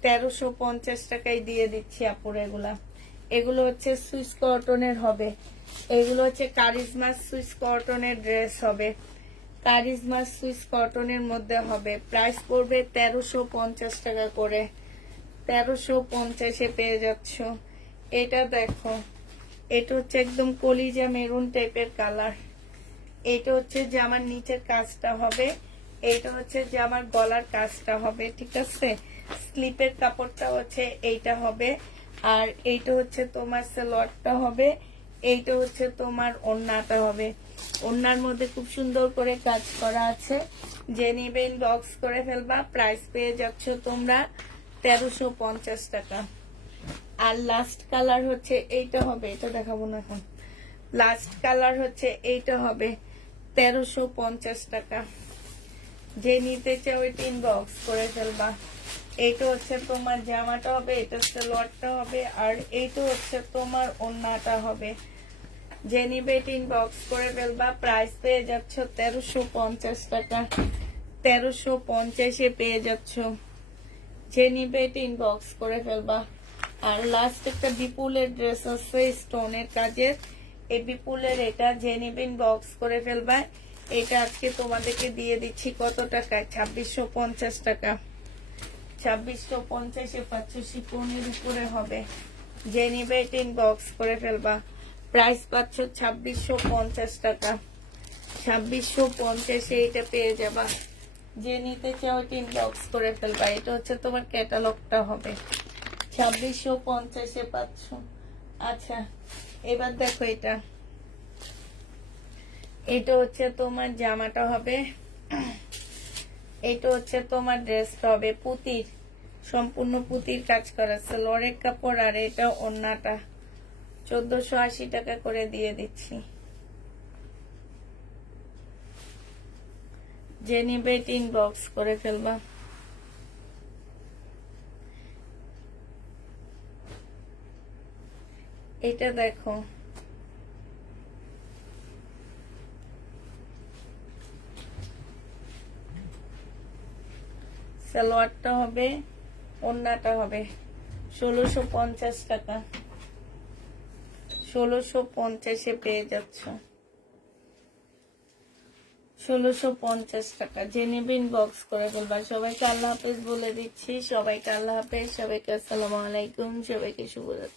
1350 টাকায় দিয়ে দিচ্ছি আপুরা এগুলা। এগুলো হচ্ছে সুইস কটনের হবে। এগুলো হচ্ছে কারিজমা সুইস কটনের ড্রেস হবে। কারিজমা সুইস কটনের মধ্যে হবে। প্রাইস পড়বে 1350 টাকা করে। 1350-এ পেয়ে যাচ্ছ। এটা দেখো, এটা হচ্ছে একদম কলিজা মেরুন টাইপের কালার। এটা হচ্ছে জামার নিচের কাজটা হবে, এইটা হচ্ছে জামার গলার কাজটা হবে। ঠিক আছে, স্লিপের কাপড়টা হচ্ছে এইটা হবে, আর এইটা হচ্ছে তোমার সালোয়ারটা হবে, এইটা হচ্ছে তোমার ওড়নাটা হবে। ওড়নার মধ্যে খুব সুন্দর করে কাজ করা আছে। যে নিবে ইনবক্স করে ফেলবা। প্রাইস পেয়ে যাচ্ছ তোমরা 1350 টাকা। আর লাস্ট কালার হচ্ছে এইটা হবে, এটা দেখাবো না এখন। লাস্ট কালার হচ্ছে এইটা হবে 1350 টাকা। যে নিতে চাও এটা ইনবক্স করে ফেলবা। এইটা হচ্ছে তোমার জামাটা হবে, এটা সালোয়ারটা হবে, আর এইটা হচ্ছে তোমার ওড়নাটা হবে। যে নিবে এটা ইনবক্স করে ফেলবা। প্রাইস পেয়ে যাচ্ছ 1350 টাকা। 1350-এ পেয়ে যাচ্ছ। যে নিবে এটা ইনবক্স করে ফেলবা। আর লাস্ট একটা বিপুলের ড্রেস আছে স্টোনের কাজের। এই বিপুলের এটা যে নিবে ইনবক্স করে ফেলবা। এটা আজকে তোমাদেরকে দিয়ে দিচ্ছি কত টাকায়? 2650 টাকা। 2650-এ পাচ্ছ। শিফনের উপরে হবে। যে নিবে এটা ইনবক্স করে ফেলবা। প্রাইস পাচ্ছ 2650 টাকা। 2650-এ এটা পেয়ে যাবা। যে নিতে চাও এটা ইনবক্স করে ফেলবা। এটা হচ্ছে তোমার ক্যাটালগটা হবে। 2650-এ পাচ্ছ। আচ্ছা, এবার দেখো এটা। এটা হচ্ছে তোমার জামাটা হবে, এটা হচ্ছে তোমার ড্রেসটা হবে। পুতির, সম্পূর্ণ পুতির কাজ করা সালোয়ারের কাপড়, আর এটা ওড়নাটা। 1480 টাকা করে দিয়ে দিচ্ছি। যে নিবে ইনবক্স করে ফেলবা। এটা দেখো, সালোয়ারটা হবে, ওড়নাটা হবে। 1650 টাকা। 1650-এ পেয়ে যাচ্ছ। 1650 টাকা। যে নেবে ইনবক্স করে ফেলবা। সবাইকে আল্লাহ হাফেজ বলে দিচ্ছি। সবাইকে আল্লাহ হাফেজ, সবাইকে আসসালামু আলাইকুম, সবাইকে শুভরাত্রি।